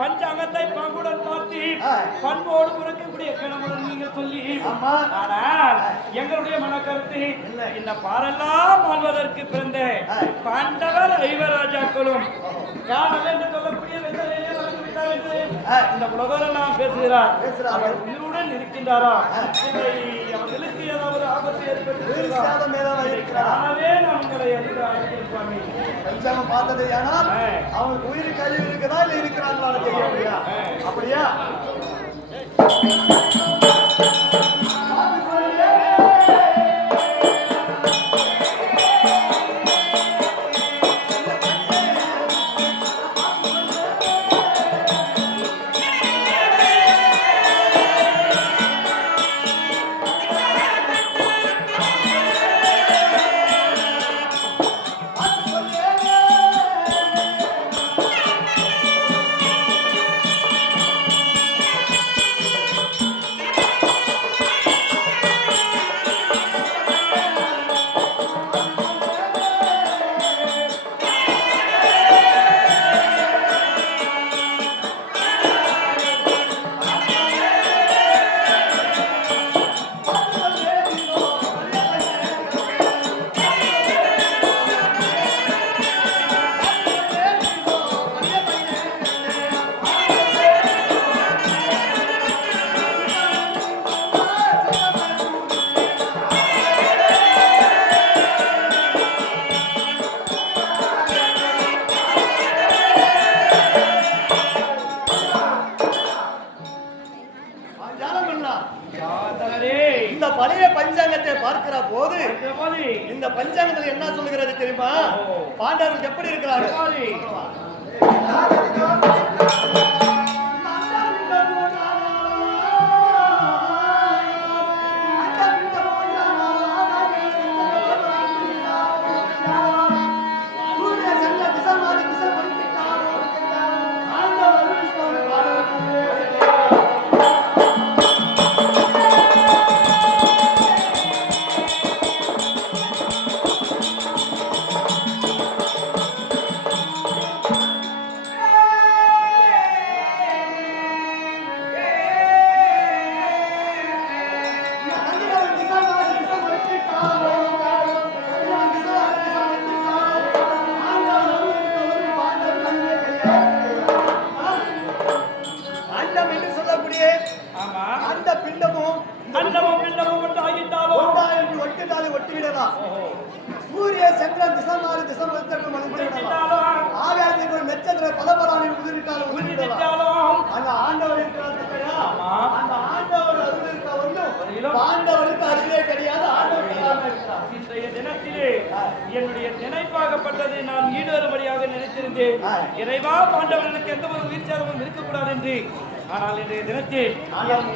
பஞ்சாங்கத்தை பங்குடன் பார்த்து பண்போடு பிறக்கக்கூடிய கணவன் நீங்க சொல்லி ஆனால் எங்களுடைய மனக்கருத்து இந்த பாரெல்லாம் வாழ்வதற்கு பிறந்த பாண்டவர் ஐவராஜாக்களும் காரணம் என்று சொல்லக்கூடிய இந்த உலகெல்லாம் பேசுகிறார் அவர் உயிருடன் இருக்கின்றாரா அவர்களுக்கு ஏதாவது ஆபத்து ஏற்படுத்தினாவே நான் உங்களை அறிவிப்பாங்க பஞ்சாங்கம் பார்த்தது ஆனால் அவங்களுக்கு உயிர் கழிவு இருக்குதா இல்ல இருக்கிறாங்களா தெரியலையா அப்படியா இந்த பழைய பஞ்சாங்கத்தை பார்க்கிற போது இந்த பஞ்சாங்கத்தில் என்ன சொல்லுகிறது தெரியுமா பாண்டவர்கள் எப்படி இருக்கிறார்கள் சந்திரன் திசை மாறி திசை மறுத்தட்டு மணிவிடலாம் உதிர்த்திட்டாலும் ஆகாயத்தில் நட்சத்திர பலபராணி உதிரிட்டாலும் உதிர்த்திட்டாலும் அந்த ஆண்டவர் இருக்கிறார் இல்லையா? ஆமா. அந்த ஆண்டவர் அருள் இருக்க ஒன்றும் வரையிலும் பாண்டவருக்கு அருளே கிடையாது. ஆண்டவர் இல்லாம இருக்கிறார். இன்றைய தினத்திலே என்னுடைய நினைப்பாகப்பட்டதை நான் ஈடுவரும்படியாக நினைத்திருந்தேன். இறைவா, பாண்டவர்களுக்கு எந்த ஒரு உயிர் சேதமும் இருக்கக்கூடாது என்று. ஆனால் இன்றைய தினத்தில் என்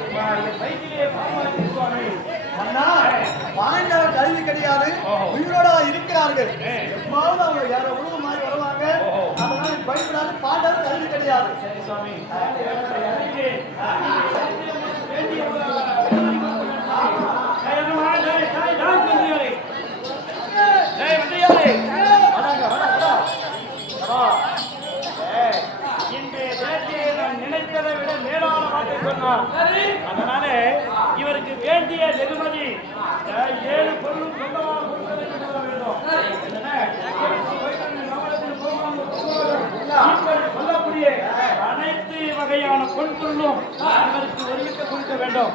வயிற்றிலே பாதுகாத்திருப்பார்கள். அண்ணா, பாண்டவர் கல்வி கிடையாது, உயிரோட இருக்கிறார்கள். எப்பாவது அவங்க வேற உணவு மாதிரி வருவாங்க. அதனால பயப்படாது, பாண்டவர் கல்வி கிடையாது. சரி சுவாமி. நினைத்ததை விட மேலான வார்த்தை சொன்னார். அதனால இவருக்கு வேண்டிய வெகுமதி 7 பொருளும் சொந்தமாக கொடுப்பதை சொல்ல வேண்டும். சொல்லக்கூடிய அனைத்து வகையான பொருட்களும் இவருக்கு ஒருமிக்க கொடுக்க வேண்டும்.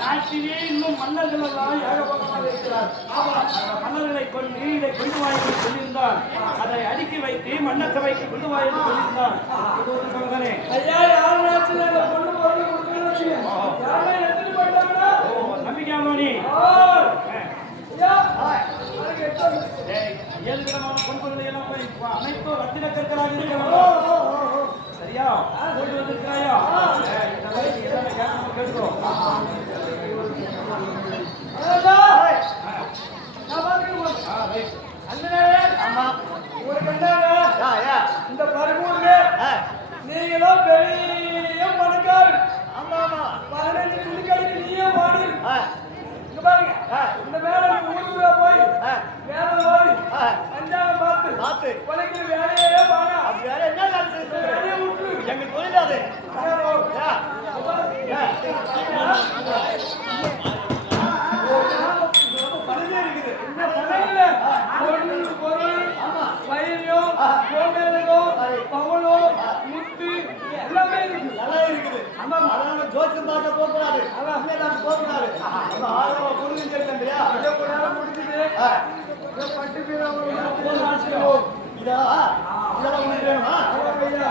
நாட்டிலே இன்னும் மன்னர்கள் எல்லாம் ஏகபோகமாக இருக்கிறார். மன்னர்களை கொண்டு இதை கொண்டு வா என்று சொல்லியிருந்தார். அதை அடுக்கி வைத்து மன்னர் சபைக்கு கொண்டு வா என்று சொல்லியிருந்தார். இது ஒரு சோதனை. ஐயா, யார் நாட்டுல இந்த பொண்ணு பொண்ணு கொடுக்கணும்னு வச்சுங்க. யாரே எடுத்துட்டு போயிட்டாங்கன்னா நம்பிக்கையானோனி ஐயா, அதுக்கு எட்டு 7 விதமான பொன்பொருளை எல்லாம் போய் அனைத்தும் ரத்தின கற்களாக இருக்கிறோம். சரியா? கொண்டு வந்திருக்கிறாயா? கேட்கிறோம். இந்த பருமூர்ல நீங்களும் பெரிய பணக்காரர். 15 துணிக்கடைக்கு நீயே வாடி. இங்க பாருங்க, இந்த மேல ஊருக்குள்ள போய் மேல போய் அஞ்சாவது பார்த்து கொலைக்கிற வேலையே பாருங்க. வேற என்ன வேலையை விட்டு எங்க தொழிலாது பழுதே இருக்குது. இந்த தலையில பொருள் வயிறியோ கோமேலோ பவளோ முத்து எல்லாமே இருக்கு. நல்லா இருக்குது. அதனால ஜோசியம் பார்க்க போகக்கூடாது. அதான் போகக்கூடாது. நம்ம ஆர்வமா புரிஞ்சு இல்லையா? முடிஞ்சது பட்டு பீரம் இதா இதெல்லாம் உங்களுக்கு வேணுமா? ஐயா,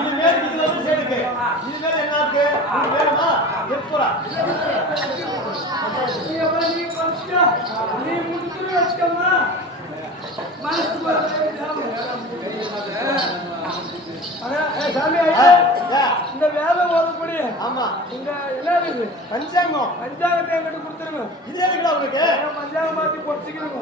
இனிமேல் இது வந்து சேர்க்கு. இனிமேல் என்ன இருக்கு? இது வேணுமா? எப்போடா? நீ முடிச்சுட்டு வச்சுக்கோமா. மனசு சாமி ஐயா, இந்த வேலை ஓதக்கூடிய ஆமா, இந்த என்ன இருக்குது பஞ்சாங்கம். பஞ்சாங்கத்தை என்கிட்ட கொடுத்துருங்க. இது எதுக்குடா உனக்கு? பஞ்சாங்கம் மாத்தி பொடிச்சுக்கிறோங்க.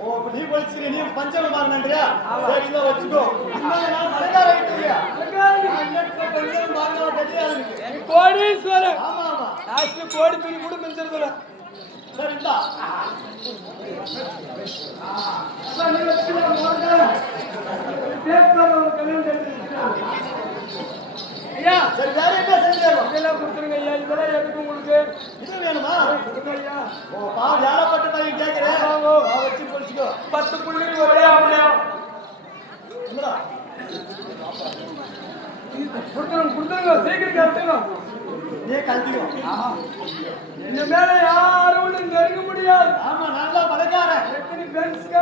ஓ, நீ படிச்சுக்க, நீ பஞ்சாங்கம் மாறினாண்டியா? சரி, இதை வச்சுக்கோ. இன்னும் நான் பணக்கார ஆயிட்டுறியா? பஞ்சாங்கம் மாறினா தெரியாது எனக்கு. நீ கோடீஸ்வரர். ஆமா ஆமா, லாஸ்ட்ல கோடி துணி கூட மிஞ்சிருக்கல. சரி இந்தா. ஐயா, சரி, வேற என்ன செஞ்சு இதெல்லாம் கொடுத்துருங்க ஐயா. இதெல்லாம் எதுக்கு உங்களுக்கு? இது வேணுமா? கொடுங்க ஐயா. ஓ, பாவம் ஏழப்பட்ட பையன் கேட்கிறேன். வச்சு படிச்சுக்கோ. 10 புள்ளி ஒரே அப்படியா என்னடா? கொடுத்துருங்க சீக்கிரம் கட்டுங்க. நீ கழட்டிக்கோ. இந்த மேல யாரும் நெருங்க முடியாது. ஆமா, நல்லா பணக்காரன். எத்தனை பென்ஸ்கா